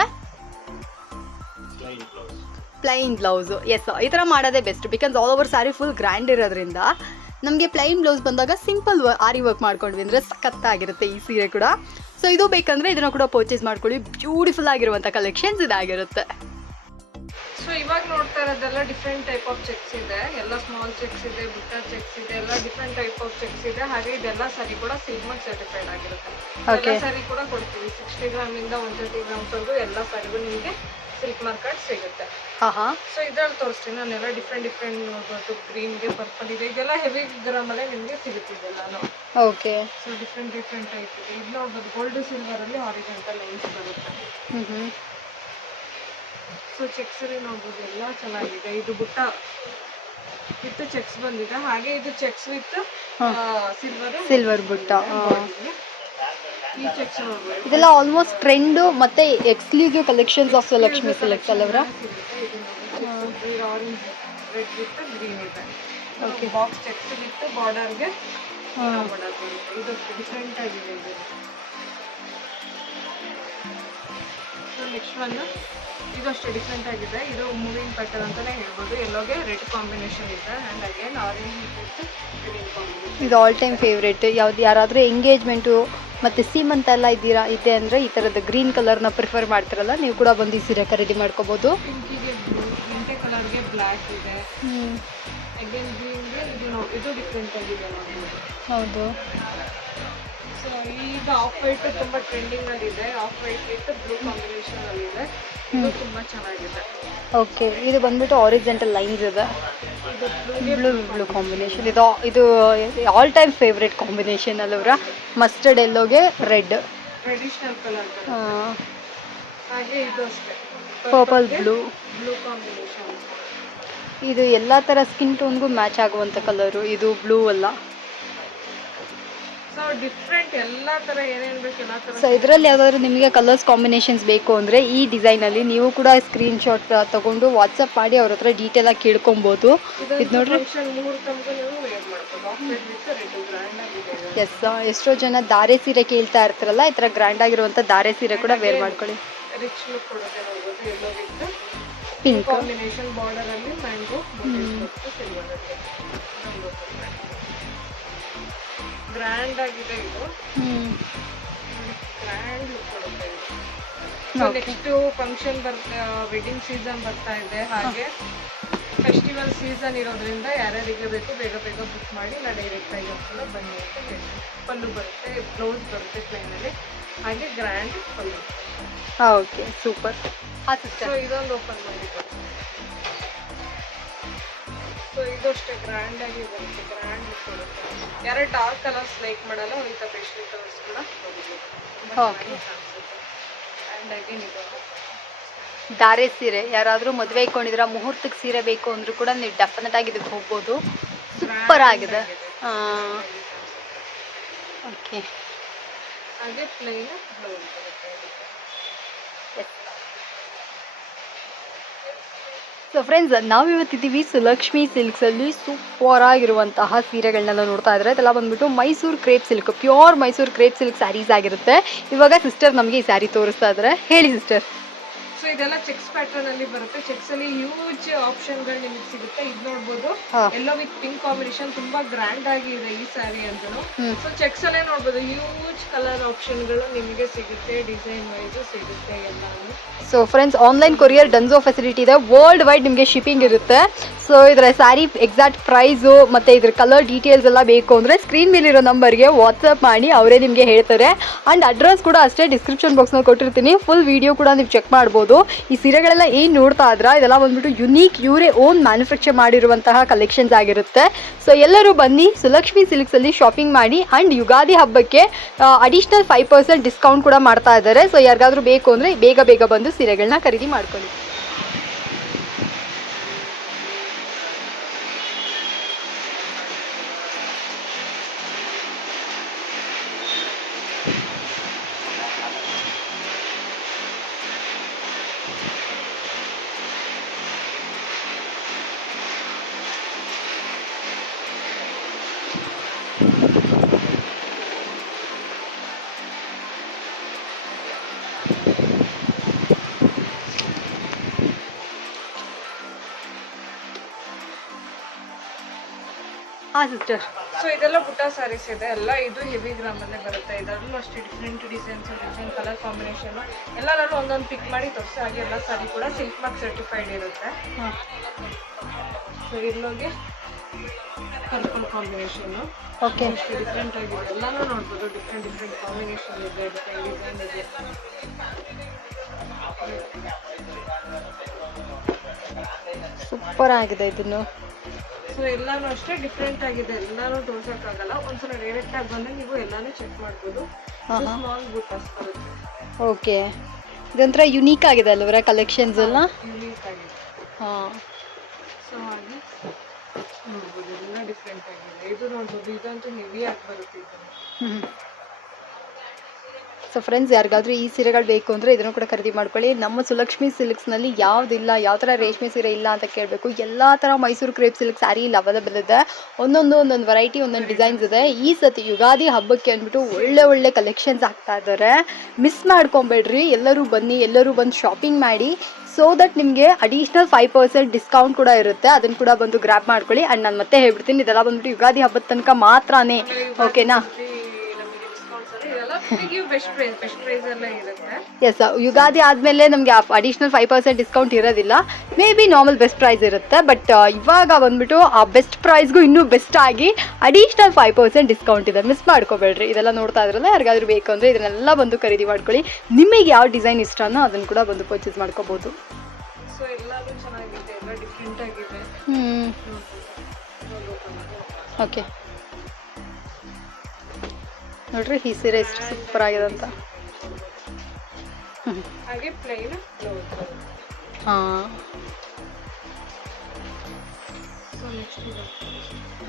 ಪ್ಲೈನ್ ಬ್ಲೌಸ್ ಎಸ್ ಈ ಥರ ಮಾಡೋದೇ best because all over saree full grand ಇರೋದ್ರಿಂದ ನಮಗೆ ಪ್ಲೈನ್ ಬ್ಲೌಸ್ ಬಂದಾಗ ಸಿಂಪಲ್ ಆರಿ ವರ್ಕ್ ಮಾಡ್ಕೊಂಡ್ವಿ ಅಂದರೆ ಸಖತ್ತಾಗಿರುತ್ತೆ ಈ ಸೀರೆ ಕೂಡ. ಸೊ ಇದು ಬೇಕಂದರೆ ಇದನ್ನು ಕೂಡ ಪರ್ಚೇಸ್ ಮಾಡ್ಕೊಳ್ಳಿ. ಬ್ಯೂಟಿಫುಲ್ ಆಗಿರುವಂಥ ಕಲೆಕ್ಷನ್ಸ್ ಇದಾಗಿರುತ್ತೆ. ಸೊ ಇವಾಗ ನೋಡ್ತಾ ಇರೋದೆಲ್ಲ ಡಿಫ್ರೆಂಟ್ ಟೈಪ್ ಆಫ್ ಚೆಕ್ಸ್ ಇದೆ. ಎಲ್ಲ ಸ್ಮಾಲ್ ಚೆಕ್ಸ್ ಇದೆ ಬುಟ್ಟ ಚೆಕ್ಸ್ ಇದೆ ಎಲ್ಲ ಡಿಫ್ರೆಂಟ್ ಟೈಪ್ ಆಫ್ ಚೆಕ್ಸ್ ಇದೆ. ಹಾಗೆ ಇದೆಲ್ಲ ಸರಿ ಕೂಡ ಸಿಲ್ಮರ್ ಸರ್ಟಿಫೈಡ್ ಆಗಿರುತ್ತೆ. ಎಲ್ಲ ಸರಿ ಕೂಡ ಕೊಡ್ತೀವಿ. ಸಿಕ್ಸ್ಟಿ ಗ್ರಾಮ್ ಇಂದ ಒನ್ ತರ್ಟಿ ಗ್ರಾಮ್ಸ್ ಎಲ್ಲ ಸರಿಗೂ ನಿಮಗೆ ಸಿಲ್ಕ್ ಮಾರ್ಕೆಟ್ ಸಿಗುತ್ತೆ. ಸೊ ಇದ್ರಲ್ಲಿ ತೋರಿಸ್ತೀನಿ. ನಾನೆಲ್ಲ ಡಿಫ್ರೆಂಟ್ ಡಿಫ್ರೆಂಟ್ ನೋಡ್ಬೋದು. ಗ್ರೀನ್ಗೆ ಪರ್ಪಲ್ ಇದೆ. ಇದೆಲ್ಲ ಹೆವಿ ಗ್ರಾಮಲ್ಲೇ ನಿಮಗೆ ನಾನು okay. So different different type ಇದೆ. ಇದು ನೋಡ್ಬೋದು. ಗೋಲ್ಡ್ ಸಿಲ್ವರಲ್ಲಿ ಹಾರಿಜೆಂಟಲ್ ಲೈನ್ಸ್ ಬರುತ್ತೆ. ಸೊ ಚೆಕ್ಸ್ ಅಲ್ಲಿ ನೋಡ್ಬೋದು. ಎಲ್ಲ ಚೆನ್ನಾಗಿದೆ. ಇದು ಬುಟ್ಟ ವಿತ್ ಚೆಕ್ಸ್ ಬಂದಿದೆ. ಹಾಗೆ ಇದು ಚೆಕ್ಸ್ ವಿತ್ ಸಿಲ್ವರ್ ಸಿಲ್ವರ್ ಬುಟ್ಟ ಆ. ಈ ಚೆಕ್ಸ್ ನೋಡ್ಬೋದು ಇದೆಲ್ಲ ಆಲ್ಮೋಸ್ಟ್ ಟ್ರೆಂಡು ಮತ್ತು exclusive collections of Lakshmi select ಅಲ್ಲವ್ರ okay box checks with ಬಾರ್ಡರ್ಗೆ ಬಾರ್ಡರ್ ಇದು ಡಿಫ್ರೆಂಟ್ ಆಗಿದೆ ನೆಕ್ಸ್ಟ್ ಒಂದು ಇದು ಅಷ್ಟೇ ಡಿಫ್ರೆಂಟ್ ಆಗಿದೆ. ಇದು ಮೂವಿಂಗ್ ಪ್ಯಾಟರ್ನ್ ಅಂತಾನೆ ಹೇಳ್ಬೋದು. ಎಲ್ಲೋಗೆ ರೆಡ್ ಕಾಂಬಿನೇಷನ್ ಇದೆ. And again orange with green combination ಇದು ಆಲ್ ಟೈಮ್ ಫೇವ್ರೇಟ್ ಯಾವ್ದು ಯಾರಾದರೂ ಎಂಗೇಜ್ಮೆಂಟು ಮತ್ತು ಸೀಮಂತ ಎಲ್ಲ ಇದ್ದೀರಾ ಇದೆ ಅಂದರೆ ಈ ಥರದ ಗ್ರೀನ್ ಕಲರ್ನ ಪ್ರಿಫರ್ ಮಾಡ್ತಿರಲ್ಲ ನೀವು ಕೂಡ ಬಂದು ಈ ಸೀರೆ ಖರೀದಿ ಮಾಡ್ಕೋಬೋದು. ಪಿಂಕಿಗೆ ಕಲರ್ಗೆ ಬ್ಲ್ಯಾಕ್ ಇದೆ. ಅಗೇನ್ ಗ್ರೀನ್ಗೆ ಇದು ಡಿಫ್ರೆಂಟ್ ಆಗಿದೆ ಹೌದು. ಸೊ ಈಗ ಆಫ್ ವೈಟ್ ತುಂಬಾ ಟ್ರೆಂಡಿಂಗ್ ಅಲ್ಲಿ ಇದೆ off white with blue combination ಅಲ್ಲಿ ಇದೆ ಇದು ತುಂಬಾ ಚೆನ್ನಾಗಿದೆ. ಓಕೆ ಇದು ಬಂದ್ಬಿಟ್ಟು ಆರಿಜೆಂಟಲ್ ಲೈನ್ಸ್ ಇದೆ. ಬ್ಲೂ ಬ್ಲೂ ಕಾಂಬಿನೇಷನ್ ಇದು ಇದು ಆಲ್ ಟೈಮ್ ಫೇವ್ರೇಟ್ ಕಾಂಬಿನೇಷನ್ ಅಲ್ಲವ್ರ ಮಸ್ಟರ್ಡ್ ಎಲ್ಲೋಗೆ ರೆಡ್ ಟ್ರೆಡಿಷನಲ್ ಕಲರ್ ಹಾಗೆ ಇದು ಅಷ್ಟೇ. ಪರ್ಪಲ್ ಬ್ಲೂ ಬ್ಲೂ ಕಾಂಬಿನೇಷನ್ ಇದು ಎಲ್ಲ ಥರ ಸ್ಕಿನ್ ಟೋನ್ಗೂ ಮ್ಯಾಚ್ ಆಗುವಂಥ ಕಲರು ಇದು ಬ್ಲೂ ಅಲ್ಲ. ಸೊ ಡಿಫ್ರೆಂಟ್ ಎಲ್ಲ ತರ ಏನೇನ್ ಬೇಕು ಎಲ್ಲ ತರ ಸೊ ಇದರಲ್ಲಿ ಯಾವ್ದಾದ್ರು ನಿಮಗೆ ಕಲರ್ಸ್ ಕಾಂಬಿನೇಷನ್ಸ್ ಬೇಕು ಅಂದರೆ ಈ ಡಿಸೈನಲ್ಲಿ ನೀವು ಕೂಡ ಸ್ಕ್ರೀನ್ಶಾಟ್ ತಗೊಂಡು ವಾಟ್ಸಪ್ ಮಾಡಿ ಅವ್ರ ಹತ್ರ ಆಗಿ ಕೇಳ್ಕೊಬೋದು. ಇದು ನೋಡ್ರಿ. ಮೂರು ತನಕ ನೀವು ವೇರ್ ಮಾಡ್ಬೋದು. ಎಸ್ ಎಷ್ಟೋ ಜನ ದಾರೆ ಸೀರೆ ಕೇಳ್ತಾ ಇರ್ತಾರಲ್ಲ ಈ ಥರ ಗ್ರ್ಯಾಂಡ್ ಆಗಿರುವಂಥ ದಾರೆ ಸೀರೆ ಕೂಡ ವೇರ್ ಮಾಡ್ಕೊಳ್ಳಿ. ರಿಚ್ ಲುಕ್ ಕೊಡುತ್ತೆ ನೋಡ್ಬೋದು ಎಲ್ಲೋ ಪಿಂಕ್ ಕಾಂಬಿನೇಷನ್ ಬಾರ್ಡರ್ ಅಲ್ಲಿ ಮ್ಯಾಂಗೋ ಸಿಲ್ವರ್ ಗ್ರ್ಯಾಂಡ್ ಆಗಿದೆ ಇದು. ಗ್ರ್ಯಾಂಡ್ ಲುಕ್ ಕೊಡುತ್ತೆ ಇದು. ನೆಕ್ಸ್ಟ್ ಫಂಕ್ಷನ್ ಬರ್ತಾ ವೆಡ್ಡಿಂಗ್ ಸೀಸನ್ ಬರ್ತಾ ಇದೆ ಹಾಗೆ. ಫೆಸ್ಟಿವಲ್ ಸೀಸನ್ ಇರೋದ್ರಿಂದ ಯಾರ್ಯಾರಿಗೆ ಬೇಕು ಬೇಗ ಬೇಗ ಬುಕ್ ಮಾಡಿ ನಾ ಡೈರೆಕ್ಟ್ ಆಗಿ ಕೂಡ ಬನ್ನಿ ಅಂತ ಹೇಳ್ತೀನಿ. ಪಲ್ಲು ಬರುತ್ತೆ ಬ್ಲೌಸ್ ಬರುತ್ತೆ ಪ್ಲೇನಲ್ಲಿ ಹಾಗೆ ಗ್ರ್ಯಾಂಡ್ ಪಲ್ಲು. ಓಕೆ ಸೂಪರ್ ಹಾಂ ಸಿಸ್ಟರ್ ಇದೊಂದು ಓಪನ್ ಮಾಡಿದ್ದು. ಇದು ಅಷ್ಟೇ ಗ್ರ್ಯಾಂಡ್ ಆಗಿ ಬರುತ್ತೆ ಗ್ರ್ಯಾಂಡ್ ಕೊಡುತ್ತೆ ಯಾರೇ ಡಾರ್ಕ್ ಕಲರ್ಸ್ ಲೈಕ್ ಮಾಡಲ್ಲ ಇಂಥ ಪೇಸ್ಟ್ರಿ ಕಲರ್ಸ್ ಕೂಡ. ಆ್ಯಂಡ್ ಇದು. ದಾರೆ ಸೀರೆ ಯಾರಾದರೂ ಮದುವೆ ಇಟ್ಕೊಂಡಿದ್ರ ಮುಹೂರ್ತಕ್ಕೆ ಸೀರೆ ಬೇಕು ಅಂದ್ರೂ ಕೂಡ ನೀವು ಡೆಫಿನೆಟ್ ಆಗಿ ಇದಕ್ಕೆ ಹೋಗ್ಬೋದು. ಸೂಪರ್ ಆಗಿದೆ. ಓಕೆ ಹಾಗೆ ಪ್ಲೈನ್ ಬ್ಲೌಸ್ ಬರುತ್ತೆ ಸೊ ಫ್ರೆಂಡ್ಸ್ ನಾವಿವತ್ತಿದ್ದೀವಿ ಸುಲಕ್ಷ್ಮಿ ಸಿಲ್ಕ್ಸಲ್ಲಿ ಸೂಪರ್ ಆಗಿರುವಂತಹ ಸೀರೆಗಳನ್ನೆಲ್ಲ ನೋಡ್ತಾ ಇದ್ದಾರೆ. ಅದೆಲ್ಲ ಬಂದ್ಬಿಟ್ಟು Mysuru crepe silk pure Mysuru crepe silk sarees ಆಗಿರುತ್ತೆ. ಇವಾಗ ಸಿಸ್ಟರ್ ನಮಗೆ ಈ ಸ್ಯಾರಿ ತೋರಿಸ್ತಾ ಇದ್ದಾರೆ. ಹೇಳಿ ಸಿಸ್ಟರ್ ಇದೆಲ್ಲ ಚೆಕ್ಸ್ ಪ್ಯಾಟರ್ನ್ ಅಲ್ಲಿ ಬರುತ್ತೆ. ಚೆಕ್ಸ್ ಅಲ್ಲಿ ಹ್ಯೂಜ್ ಆಪ್ಷನ್ಗಳು ನಿಮಗೆ ಸಿಗುತ್ತೆ. ಇದು ನೋಡ್ಬೋದು. ಹಾ. ಎಲ್ಲೋ ವಿತ್ ಪಿಂಕ್ ಕಾಂಬಿನೇಷನ್ ತುಂಬಾ ಗ್ರ್ಯಾಂಡ್ ಆಗಿ ಇದೆ ಈ ಸ್ಯಾರಿ ಅಂತೂ. ಸೊ ಚೆಕ್ಸ್ ಅಲ್ಲೇ ನೋಡ್ಬೋದು. ಹ್ಯೂಜ್ ಕಲರ್ ಆಪ್ಷನ್ಗಳು ನಿಮಗೆ ಸಿಗುತ್ತೆ ಡಿಸೈನ್ ವೈಸ್ ಸಿಗುತ್ತೆ ಎಲ್ಲಾನು. So friends online courier Dunzo facility ಇದೆ. ವರ್ಲ್ಡ್ ವೈಡ್ ನಿಮಗೆ ಶಿಪ್ಪಿಂಗ್ ಇರುತ್ತೆ. ಸೊ ಇದರ ಸ್ಯಾರಿ ಎಕ್ಸಾಕ್ಟ್ ಪ್ರೈಸು ಮತ್ತು ಇದ್ರ ಕಲರ್ ಡೀಟೇಲ್ಸ್ ಎಲ್ಲ ಬೇಕು ಅಂದರೆ ಸ್ಕ್ರೀನ್ ಮೇಲಿರೋ ನಂಬರ್ಗೆ ವಾಟ್ಸಪ್ ಮಾಡಿ ಅವರೇ ನಿಮಗೆ ಹೇಳ್ತಾರೆ. ಆ್ಯಂಡ್ ಅಡ್ರೆಸ್ ಕೂಡ ಅಷ್ಟೇ ಡಿಸ್ಕ್ರಿಪ್ಷನ್ ಬಾಕ್ಸ್ನಲ್ಲಿ ಕೊಟ್ಟಿರ್ತೀನಿ. ಫುಲ್ ವೀಡಿಯೋ ಕೂಡ ನೀವು ಚೆಕ್ ಮಾಡ್ಬೋದು. ಈ ಸೀರೆಗಳೆಲ್ಲ ಏನು ನೋಡ್ತಾ ಇದ್ರ? ಇದೆಲ್ಲ ಬಂದ್ಬಿಟ್ಟು ಯುನೀಕ್ ಇವರೇ ಓನ್ ಮ್ಯಾನುಫ್ಯಾಕ್ಚರ್ ಮಾಡಿರುವಂತಹ ಕಲೆಕ್ಷನ್ಸ್ ಆಗಿರುತ್ತೆ. ಸೊ ಎಲ್ಲರೂ ಬನ್ನಿ, ಸುಲಕ್ಷ್ಮಿ ಸಿಲ್ಕ್ಸಲ್ಲಿ ಶಾಪಿಂಗ್ ಮಾಡಿ ಆ್ಯಂಡ್ ಯುಗಾದಿ ಹಬ್ಬಕ್ಕೆ ಅಡಿಷ್ನಲ್ ಫೈವ್ ಪರ್ಸೆಂಟ್ ಡಿಸ್ಕೌಂಟ್ ಕೂಡ ಮಾಡ್ತಾ ಇದ್ದಾರೆ. ಸೊ ಯಾರಿಗಾದ್ರೂ ಬೇಕು ಅಂದರೆ ಬೇಗ ಬೇಗ ಬಂದು ಸೀರೆಗಳನ್ನ ಖರೀದಿ ಮಾಡ್ಕೊಳ್ಳಿ. ಹಾಂ ಸಿಸ್ಟರ್ ಸೊ ಇದೆಲ್ಲ ಬುಟ್ಟ ಸ್ಯಾರೀಸ್ ಇದೆ. ಎಲ್ಲ ಇದು ಹೆವಿ ಗ್ರಾಮಲ್ಲೇ ಬರುತ್ತೆ. ಇದರಲ್ಲೂ ಅಷ್ಟೇ different designs different colour combination ಎಲ್ಲರಲ್ಲೂ ಒಂದೊಂದು ಪಿಕ್ ಮಾಡಿ ತೋರಿಸಿ ಹಾಗೆ ಎಲ್ಲ ಸ್ಯಾರಿ ಕೂಡ ಸಿಲ್ಕ್ ಮಾರ್ಕ್ ಸರ್ಟಿಫೈಡ್ ಇರುತ್ತೆ. ಹಾಂ. ಸೊ ಇಲ್ಲೋಗಿ ಪರ್ಪಲ್ ಕಾಂಬಿನೇಷನ್ ಓಕೆ ಡಿಫ್ರೆಂಟ್ ಆಗಿದೆ. ಎಲ್ಲಾನು ನೋಡ್ಬೋದು. ಡಿಫ್ರೆಂಟ್ ಡಿಫ್ರೆಂಟ್ ಕಾಂಬಿನೇಷನ್ ಇದೆ ಡಿಫ್ರೆಂಟ್ ಡಿಸೈನ್ ಇದೆ. ಸೂಪರ್ ಆಗಿದೆ ಇದನ್ನು. ಸೊ ಎಲ್ಲಾನು ಅಷ್ಟೇ ಡಿಫ್ರೆಂಟ್ ಆಗಿದೆ. ಎಲ್ಲಾನು ತೋರ್ಸಕ್ಕಾಗಲ್ಲ. ಒಂದ್ಸಲ ಡೈರೆಕ್ಟ್ ಆಗಿ ಬಂದ್ರೆ ನೀವು ಎಲ್ಲಾನು ಚೆಕ್ ಮಾಡ್ಬೋದು. ಸ್ಮಾಲ್ ಬುಟ್ಟಾಸ್ ಬರುತ್ತೆ ಓಕೆ ಇದೊಂಥರ ಯುನೀಕ್ ಆಗಿದೆ ಅಲ್ವರ ಕಲೆಕ್ಷನ್ಸ್ ಎಲ್ಲ? ಯುನೀಕ್ ಆಗಿದೆ. ಹಾಂ. ಸೊ ಹಾಗೆ ನೋಡ್ಬೋದು. ಎಲ್ಲ ಡಿಫ್ರೆಂಟ್ ಆಗಿದೆ. ಇದು ನೋಡ್ಬೋದು. ಇದಂತೂ ಹೆವಿ ಆಗಿ ಬರುತ್ತೆ ಇದು ಸೊ ಫ್ರೆಂಡ್ಸ್ ಯಾರಿಗಾದ್ರೂ ಈ ಸೀರೆಗಳು ಬೇಕು ಅಂದರೆ ಇದನ್ನು ಕೂಡ ಖರೀದಿ ಮಾಡ್ಕೊಳ್ಳಿ. ನಮ್ಮ ಸುಲಕ್ಷ್ಮಿ ಸಿಲ್ಕ್ಸ್ನಲ್ಲಿ ಯಾವುದಿಲ್ಲ, ಯಾವ ಥರ ರೇಷ್ಮೆ ಸೀರೆ ಇಲ್ಲ ಅಂತ ಕೇಳಬೇಕು. ಎಲ್ಲ ಥರ ಮೈಸೂರು ಕ್ರೇಪ್ ಸಿಲ್ಕ್ ಸ್ಯಾರಿ ಇಲ್ಲಿ ಅವೈಲೇಬಲ್ ಇದೆ ಒಂದೊಂದು ಒಂದೊಂದು ವೆರೈಟಿ ಒಂದೊಂದು ಡಿಸೈನ್ಸ್ ಇದೆ. ಈ ಸತಿ ಯುಗಾದಿ ಹಬ್ಬಕ್ಕೆ ಅಂದ್ಬಿಟ್ಟು ಒಳ್ಳೆ ಒಳ್ಳೆ ಕಲೆಕ್ಷನ್ಸ್ ಆಗ್ತಾ ಇದ್ದಾರೆ. ಮಿಸ್ ಮಾಡ್ಕೊಬೇಡ್ರಿ. ಎಲ್ಲರೂ ಬನ್ನಿ, ಎಲ್ಲರೂ ಬಂದು ಶಾಪಿಂಗ್ ಮಾಡಿ. ಸೊ ದಟ್ ನಿಮಗೆ ಅಡಿಷ್ನಲ್ ಫೈವ್ ಪರ್ಸೆಂಟ್ ಡಿಸ್ಕೌಂಟ್ ಕೂಡ ಇರುತ್ತೆ. ಅದನ್ನು ಕೂಡ ಬಂದು ಗ್ರ್ಯಾಪ್ ಮಾಡ್ಕೊಳ್ಳಿ. ಆ್ಯಂಡ್ ನಾನು ಮತ್ತೆ ಹೇಳ್ಬಿಡ್ತೀನಿ, ಇದೆಲ್ಲ ಬಂದ್ಬಿಟ್ಟು ಯುಗಾದಿ ಹಬ್ಬದ ತನಕ ಮಾತ್ರನೇ. ಓಕೆನಾ ಎಸ್ ಯುಗಾದಿ ಆದ್ಮೇಲೆ ನಮಗೆ ಅಡಿಷ್ನಲ್ ಫೈವ್ ಪರ್ಸೆಂಟ್ ಡಿಸ್ಕೌಂಟ್ ಇರೋದಿಲ್ಲ. May be normal best price ಇರುತ್ತೆ ಬಟ್ ಇವಾಗ ಬಂದ್ಬಿಟ್ಟು ಆ ಬೆಸ್ಟ್ ಪ್ರೈಸ್ಗೂ ಇನ್ನೂ ಬೆಸ್ಟ್ ಆಗಿ ಅಡಿಷ್ನಲ್ ಫೈವ್ ಪರ್ಸೆಂಟ್ ಡಿಸ್ಕೌಂಟ್ ಇದೆ. ಮಿಸ್ ಮಾಡ್ಕೋಬೇಡ್ರಿ. ಇದೆಲ್ಲ ನೋಡ್ತಾ ಇದ್ರಲ್ಲ ಯಾರಿಗಾದ್ರೂ ಬೇಕು ಅಂದರೆ ಇದನ್ನೆಲ್ಲ ಬಂದು ಖರೀದಿ ಮಾಡ್ಕೊಳ್ಳಿ. ನಿಮಗೆ ಯಾವ ಡಿಸೈನ್ ಇಷ್ಟನೋ ಅದನ್ನು ಕೂಡ ಬಂದು ಪರ್ಚೇಸ್ ಮಾಡ್ಕೋಬೋದು. ಸೊ ನೋಡ್ರಿ ಈ ಸೀರೆ ಎಷ್ಟು ಸೂಪರ್ ಆಗಿದೆ ಅಂತ ಹಾಂ.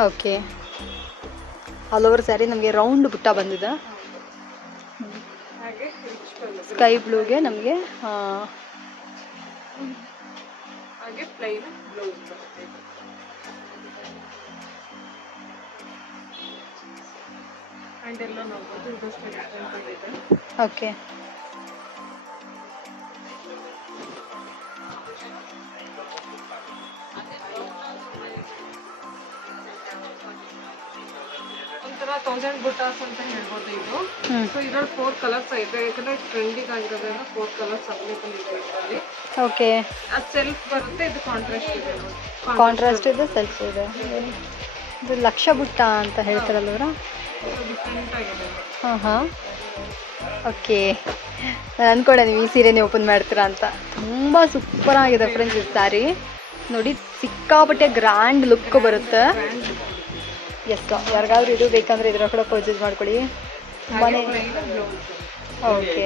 ಓಕೆ ಆಲ್ ಓವರ್ ಸ್ಯಾರಿ ನಮಗೆ ರೌಂಡ್ ಬುಟ್ಟ ಬಂದಿದೆ. ಸ್ಕೈ ಬ್ಲೂಗೆ ನಮಗೆ ಹಾಗೆ ಇದೆ ಓಕೆ ಒಂಥರ ತೌಸಂಡ್ ಬುಟಾಸ್ ಅಂತ ಹೇಳ್ಬೋದು ಇದು. ಸೊ ಇದ್ರಲ್ಲಿ ಫೋರ್ ಕಲರ್ಸ್ ಇದೆ. ಯಾಕಂದ್ರೆ ಟ್ರೆಂಡಿಂಗ್ ಆಗಿರೋದ್ರಿಂದ ಫೋರ್ ಕಲರ್ಸ್ ಅವೈಲೇಬಲ್ ಇದೆ ಇದರಲ್ಲಿ. ಓಕೆ ಅದು ಸೆಲ್ಫ್ ಬರುತ್ತೆ ಇದು ಕಾಂಟ್ರಾಸ್ಟ್ ಇದೆ ಕಾಂಟ್ರಾಸ್ಟ್ ಇದೆ ಸೆಲ್ಫ್ ಇದೆ. ಇದು ಲಕ್ಷ ಬುಟ್ಟ ಅಂತ ಹೇಳ್ತಾರಲ್ವರ ಹಾಂ ಹಾಂ. ಓಕೆ ನಾನು ಅನ್ಕೊಂಡೆ ನೀವು ಈ ಸೀರೆನೇ ಓಪನ್ ಮಾಡ್ತೀರಾ ಅಂತ. ತುಂಬ ಸೂಪರ್ ಆಗಿದೆ ಫ್ರೆಂಡ್ಸ್ ಈ ಸ್ಯಾರಿ ನೋಡಿ, ಸಿಕ್ಕಾಪಟ್ಟೆ ಗ್ರ್ಯಾಂಡ್ ಲುಕ್ ಬರುತ್ತೆ. ಎಸ್ ಯಾರಿಗಾದ್ರೂ ಇದು ಬೇಕಂದ್ರೆ ಇದರ ಕೂಡ ಪರ್ಚೇಸ್ ಮಾಡ್ಕೊಳ್ಳಿ. ತುಂಬಾ ಓಕೆ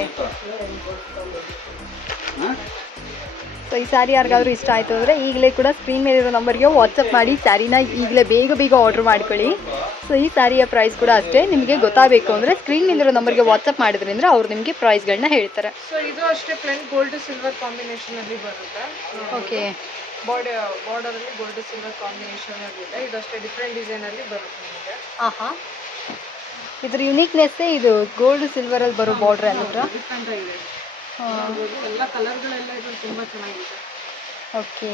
ಸೊ ಈ ಸ್ಯಾರಿ ಯಾರಿಗಾದ್ರೂ ಇಷ್ಟ ಆಯಿತು ಅಂದರೆ ಈಗಲೇ ಕೂಡ ಸ್ಕ್ರೀನ್ ಮೇಲಿರೋ ನಂಬರ್ಗೆ ವಾಟ್ಸಪ್ ಮಾಡಿ ಸ್ಯಾರಿನ ಈಗಲೇ ಬೇಗ ಬೇಗ ಆರ್ಡ್ರ್ ಮಾಡ್ಕೊಳ್ಳಿ. ಸೊ ಈ ಸಾರಿಯ ಪ್ರೈಸ್ ಕೂಡ ಅಷ್ಟೇ. ನಿಮಗೆ ಗೊತ್ತಾಗಬೇಕು ಅಂದರೆ ಸ್ಕ್ರೀನ್ ಇಂದಿರೋ ನಂಬರ್ಗೆ ವಾಟ್ಸಪ್ ಮಾಡಿದ್ರೆ ಅಂದರೆ ಅವ್ರು ನಿಮಗೆ ಪ್ರೈಸ್ಗಳನ್ನ ಹೇಳ್ತಾರೆ. ಸೊ ಇದು ಅಷ್ಟೇ ಪ್ಲೇನ್ ಗೋಲ್ಡ್ ಸಿಲ್ವರ್ ಕಾಂಬಿನೇಷನ್ ಅಲ್ಲಿ ಬರುತ್ತೆ. ಓಕೆ ಬಾರ್ಡರ್ ಬಾರ್ಡರಲ್ಲಿ ಗೋಲ್ಡ್ ಸಿಲ್ವರ್ ಕಾಂಬಿನೇಷನ್ ಅಲ್ಲಿ ಇದೆ. ಇದು ಅಷ್ಟೇ ಡಿಫ್ರೆಂಟ್ ಡಿಸೈನ್ ಅಲ್ಲಿ ಬರುತ್ತೆ ನಿಮಗೆ. ಹಾಂ ಹಾಂ ಇದ್ರ ಯುನೀಕ್ನೆಸ್ಸೇ ಇದು ಗೋಲ್ಡ್ ಸಿಲ್ವರಲ್ಲಿ ಬರೋ ಬಾರ್ಡರ್ ಅಲ್ವರ ಡಿಫ್ರೆಂಟ್ ಆಗಿದೆ ನೋಡ್ಬೋದು. ಎಲ್ಲ ಕಲರ್ಗಳೆಲ್ಲ ಇದ್ರಲ್ಲಿ ತುಂಬಾ ಚೆನ್ನಾಗಿದೆ. ಓಕೆ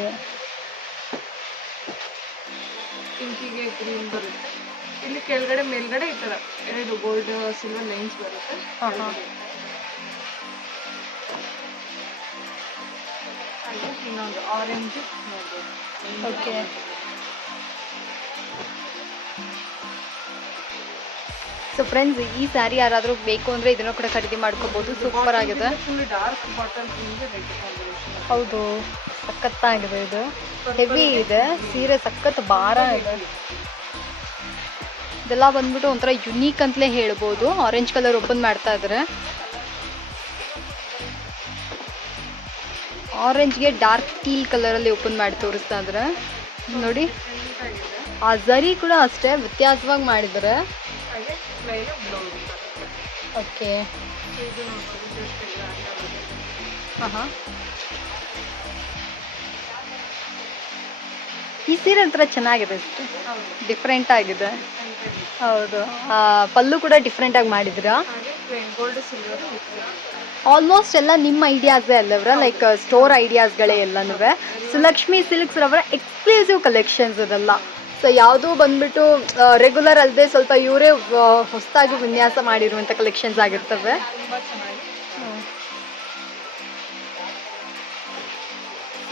ಪಿಂಕಿಗೆ ಗ್ರೀನ್ ಬರುತ್ತೆ. ಇಲ್ಲಿ ಕೆಳಗಡೆ ಮೇಲ್ಗಡೆ ಈ ತರ. ಎರಡು ಗೋಲ್ಡ್ ಸಿಲ್ವರ್ ಲೈನ್ಸ್ ಬರುತ್ತೆ. ಹಾಗೆ ಇನ್ನೊಂದು ಆರೆಂಜ್ ನೋಡ್ಬೋದು. ಓಕೆ ಸೊ ಫ್ರೆಂಡ್ಸ್ ಈ ಸ್ಯಾರಿ ಯಾರಾದರೂ ಬೇಕು ಅಂದರೆ ಇದನ್ನು ಕೂಡ ಖರೀದಿ ಮಾಡ್ಕೋಬೋದು. ಸೂಪರ್ ಆಗಿದೆ. ಫುಲ್ ಡಾರ್ಕ್ ಬಾಟಲ್ ಹೌದು. ಸಖತ್ತಾಗಿದೆ ಇದು. ಹೆವಿ ಇದೆ. ಸೀರೆ ಸಖತ್ ಭಾರ ಇದೆ. ಇದೆಲ್ಲ ಬಂದ್ಬಿಟ್ಟು ಒಂಥರ ಯುನೀಕ್ ಅಂತಲೇ ಹೇಳ್ಬೋದು. ಆರೆಂಜ್ ಕಲರ್ ಓಪನ್ ಮಾಡ್ತಾ ಇದ್ದಾರೆ ಆರೆಂಜ್ಗೆ ಡಾರ್ಕ್ ಟೀಲ್ ಕಲರಲ್ಲಿ ಓಪನ್ ಮಾಡಿ ತೋರಿಸ್ತಾ ಇದ್ದಾರೆ ನೋಡಿ. ಆ ಝರಿ ಕೂಡ ಅಷ್ಟೇ, ವ್ಯತ್ಯಾಸವಾಗಿ ಮಾಡಿದ್ರೆ. ಓಕೆ ಹಾಂ ಹಾಂ ಈ ಸೀರೆ ಒಂಥರ ಚೆನ್ನಾಗಿದೆ ಅಷ್ಟೇ. ಡಿಫ್ರೆಂಟ್ ಆಗಿದೆ. ಹೌದು. ಪಲ್ಲು ಕೂಡ ಡಿಫ್ರೆಂಟ್ ಆಗಿ ಮಾಡಿದ್ರಾ? ಆಲ್ಮೋಸ್ಟ್ ಎಲ್ಲ ನಿಮ್ಮ ಐಡಿಯಾಸೇ ಅಲ್ಲವ್ರ? ಲೈಕ್ ಸ್ಟೋರ್ ಐಡಿಯಾಸ್ಗಳೇ ಎಲ್ಲನೂ ಸುಲಕ್ಷ್ಮಿ ಸಿಲ್ಕ್ಸ್ ರವರ ಎಕ್ಸ್ಕ್ಲೂಸಿವ್ ಕಲೆಕ್ಷನ್ಸ್ ಇದೆಲ್ಲ ಸೊ ಯಾವುದೂ ಬಂದ್ಬಿಟ್ಟು ರೆಗ್ಯುಲರ್ ಅಲ್ಲದೆ ಸ್ವಲ್ಪ ಇವರೇ ಹೊಸದಾಗಿ ವಿನ್ಯಾಸ ಮಾಡಿರುವಂಥ ಕಲೆಕ್ಷನ್ಸ್ ಆಗಿರ್ತವೆ.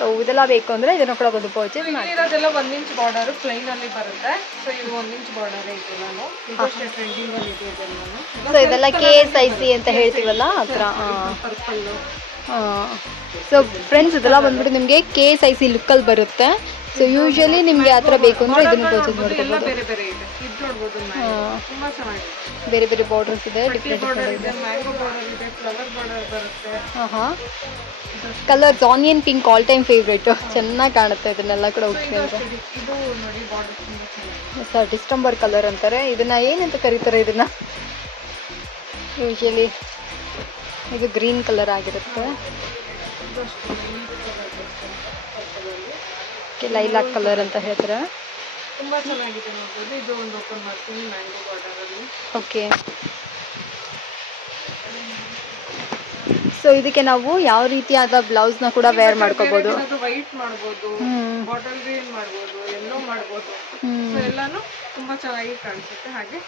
ಸೊ ಇದೆಲ್ಲ ಬೇಕು ಅಂದರೆ ಇದನ್ನು ಕೂಡ ಒಂದು ಪರ್ಚೇಸ್ ಮಾಡಿರೋದೆಲ್ಲ ಒಂದ್ ಇಂಚ್ ಬಾರ್ಡರ್ ಪ್ಲೈನ್ ಅಲ್ಲಿ ಬರುತ್ತೆ. ಸೊ ಇದು ಒಂದ್ ಇಂಚ್ ಬಾರ್ಡರ್ ಇದೆ ನಾನು. ಇದಷ್ಟೇ ಟ್ರೆಂಡಿಂಗ್ ಅಲ್ಲಿ ಇದೆ ನಾನು. ಸೊ ಇದೆಲ್ಲ ಕೆ ಎಸ್ ಐ ಸಿ ಅಂತ ಹೇಳ್ತೀವಲ್ಲ ಆ ಥರ ಸೊ ಫ್ರೆಂಡ್ಸ್ ಇದೆಲ್ಲ ಬಂದ್ಬಿಟ್ಟು ನಿಮಗೆ ಕೆ ಎಸ್ ಐ ಸಿ ಲುಕ್ಕಲ್ಲಿ ಬರುತ್ತೆ. ಸೊ ಯೂಶಲಿ ನಿಮಗೆ ಆ ಥರ ಬೇಕು ಅಂದರೆ ಇದನ್ನು ಪರ್ಚೇಸ್ ಮಾಡ್ಕೋಬಹುದು ಮಾಡ್ಕೋಬೋದು. ಬೇರೆ ಬೇರೆ ಬಾರ್ಡರ್ಸ್ ಇದೆ ಡಿಫ್ರೆಂಟ್ ಬಾರ್ಡರ್ ಇದೆ ಮ್ಯಾಂಗೋ ಬಾರ್ಡರ್ ಇದೆ ಫ್ಲವರ್ ಬಾರ್ಡರ್ ಬರುತ್ತೆ. ಹಾಂ ಹಾಂ colours onion pink all time favourite ಚೆನ್ನಾಗಿ ಕಾಣುತ್ತೆ ಇದನ್ನೆಲ್ಲ ಕೂಡ ಉಟ್ಕೊಂಡ್ರೆ. ಸರ್ ಡಿಸ್ಟಂಬರ್ ಕಲರ್ ಅಂತಾರೆ. ಇದನ್ನ ಏನಂತ ಕರೀತಾರೆ ಇದನ್ನ? ಯೂಶಲಿ ಇದು ಗ್ರೀನ್ ಕಲರ್ ಆಗಿರುತ್ತೆ. ಲೈಲಾಕ್ ಕಲರ್ ಅಂತ ಹೇಳ್ತಾರೆ? ತುಂಬಾ ಚೆನ್ನಾಗಿದೆ ನೋಡ್ಬೋದು. ಇದು ಒಂದು ಓಪನ್ ಮಾಡ್ತೀನಿ ಮ್ಯಾಂಗೋ ಬಾರ್ಡರ್ ಅಲ್ಲಿ. ಓಕೆ ಸೊ ಇದಕ್ಕೆ ನಾವು ಯಾವ ರೀತಿಯಾದ ಬ್ಲೌಸ್ನ ಕೂಡ ವೇರ್ ಮಾಡ್ಕೋಬಹುದು ವೈಟ್ ಮಾಡ್ಬೋದು. ಬಾಟಲ್ ಗ್ರೀನ್ ಮಾಡ್ಬೋದು ಎಲ್ಲೋ ಮಾಡ್ಬೋದು. ಸೊ ಎಲ್ಲಾನು ತುಂಬಾ ಚೆನ್ನಾಗಿ ಕಾಣಿಸುತ್ತೆ. ಹಾಗೆ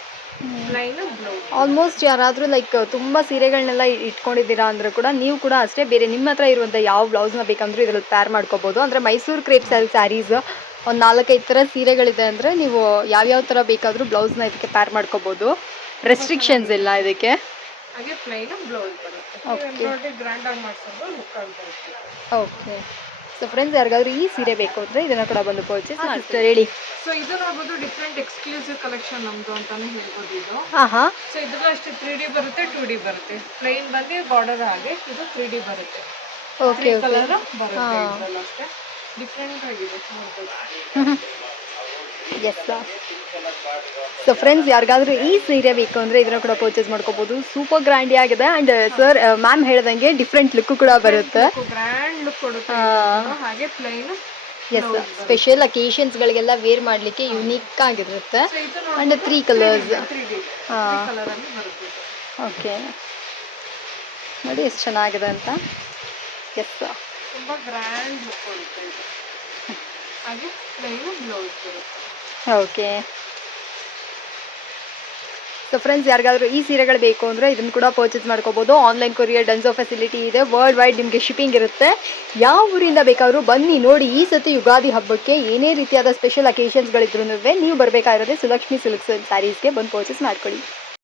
ಬ್ಲೌಸ್ ಆಲ್ಮೋಸ್ಟ್ ಯಾರಾದರೂ ಲೈಕ್ ತುಂಬ ಸೀರೆಗಳನ್ನೆಲ್ಲ ಇಟ್ಕೊಂಡಿದ್ದೀರಾ ಅಂದರೆ ಕೂಡ ನೀವು ಕೂಡ ಅಷ್ಟೇ ಬೇರೆ ನಿಮ್ಮ ಹತ್ರ ಇರುವಂಥ ಯಾವ ನ ಬೇಕಂದ್ರೂ ಇದರಲ್ಲಿ ಪ್ಯಾರ್ ಮಾಡ್ಕೋಬೋದು. ಅಂದರೆ ಮೈಸೂರು ಕ್ರೇಪ್ ಸ್ಟೈಲ್ ಸ್ಯಾರೀಸ್ ಒಂದು ನಾಲ್ಕೈದು ಥರ ಸೀರೆಗಳಿದೆ ಅಂದರೆ ನೀವು ಯಾವ್ಯಾವ ಥರ ಬೇಕಾದರೂ ನ ಇದಕ್ಕೆ ಪ್ಯಾರ್ ಮಾಡ್ಕೋಬೋದು. ರೆಸ್ಟ್ರಿಕ್ಷನ್ಸ್ ಇಲ್ಲ ಇದಕ್ಕೆ. ಹಾಗೆ ಪ್ಲೈನ್ ಬ್ಲೌಸ್ ಬರುತ್ತೆ. ಎಂಬ್ರಾಯ್ಡ್ರಿ ಮಾಡ್ಸೋದು ಲುಕ್ ಓಕೆ ಸೊ ಫ್ರೆಂಡ್ಸ್ ಯಾರಿಗಾದ್ರೂ ಈ ಸೀರೆ ಬೇಕು ಅಂದರೆ ಇದನ್ನ ಕೂಡ ಬಂದು ಪರ್ಚೇಸ್ ಮಾಡ್ತಾರೆ ಹೇಳಿ ಸೊ ಇದು ನೋಡ್ಬೋದು ಡಿಫ್ರೆಂಟ್ ಎಕ್ಸ್ಕ್ಲೂಸಿವ್ ಕಲೆಕ್ಷನ್ ನಮ್ದು ಅಂತಾನೆ ಹೇಳ್ಬೋದು ಇದು. ಹಾಂ ಹಾಂ. ಸೊ ಇದ್ರಲ್ಲಿ ಅಷ್ಟೇ ತ್ರೀ ಡಿ ಬರುತ್ತೆ ಟೂ ಡಿ ಬರುತ್ತೆ. ಪ್ಲೈನ್ ಬಂದು ಬಾರ್ಡರ್ ಹಾಗೆ ಇದು ತ್ರೀ ಡಿ ಬರುತ್ತೆ. ಓಕೆ ಓಕೆ ಕಲರ್ ಬರುತ್ತೆ ಇದ್ರಲ್ಲಿ ಅಷ್ಟೇ. ಡಿಫ್ರೆಂಟ್ ಆಗಿದೆ ನೋಡ್ಬೋದು. ಎಸ್ ಸೊ ಫ್ರೆಂಡ್ಸ್ ಯಾರಿಗಾದ್ರೂ ಈ ಸೀರೆ ಬೇಕು ಅಂದರೆ ಇದನ್ನು ಕೂಡ ಪರ್ಚೇಸ್ ಮಾಡ್ಕೋಬೋದು. ಸೂಪರ್ ಗ್ರ್ಯಾಂಡಿ ಆಗಿದೆ. ಆ್ಯಂಡ್ ಸರ್ ಮ್ಯಾಮ್ ಹೇಳ್ದಂಗೆ ಡಿಫ್ರೆಂಟ್ ಲುಕ್ ಕೂಡ ಬರುತ್ತೆ. ಗ್ರ್ಯಾಂಡ್ ಲುಕ್ ಕೊಡುತ್ತೆ ಹಾ. ಇದು. ಹಾಗೆ ಪ್ಲೈನ್ ಎಸ್ ಸ್ಪೆಷಲ್ ಅಕೇಶನ್ಸ್ಗಳಿಗೆಲ್ಲ ವೇರ್ ಮಾಡಲಿಕ್ಕೆ ಯುನೀಕ್ ಆಗಿರುತ್ತೆ. ಆ್ಯಂಡ್ ತ್ರೀ ಕಲರ್ಸ್ ಹಾಂ. ಓಕೆ ನೋಡಿ ಎಷ್ಟು ಚೆನ್ನಾಗಿದೆ ಅಂತ. ಎಸ್ ತುಂಬಾ ಗ್ರ್ಯಾಂಡ್ ಲುಕ್ ಕೊಡುತ್ತೆ ಹಾಗೆ plain blouse okay so friends ಯಾರಿಗಾದ್ರೂ ಈ ಸೀರೆಗಳು ಬೇಕು ಅಂದರೆ ಇದನ್ನು ಕೂಡ ಪರ್ಚೇಸ್ ಮಾಡ್ಕೋಬೋದು. ಆನ್ಲೈನ್ ಕೊರಿಯರ್ ಡನ್ಸೋ ಫೆಸಿಲಿಟಿ ಇದೆ. ವರ್ಲ್ಡ್ ವೈಡ್ ನಿಮಗೆ ಶಿಪ್ಪಿಂಗ್ ಇರುತ್ತೆ. ಯಾವ ಊರಿಂದ ಬೇಕಾದರೂ ಬನ್ನಿ ನೋಡಿ ಈ ಸತಿ ಯುಗಾದಿ ಹಬ್ಬಕ್ಕೆ ಏನೇ ರೀತಿಯಾದ ಸ್ಪೆಷಲ್ ಅಕೇಶನ್ಸ್ಗಳಿದ್ರು ನೀವು ಬರಬೇಕಾಗಿರೋದೇ ಸುಲಕ್ಷ್ಮಿ ಸಿಲ್ಕ್ಸ್ ಸ್ಯಾರೀಸ್ಗೆ ಬಂದು ಪರ್ಚೇಸ್ ಮಾಡ್ಕೊಳ್ಳಿ.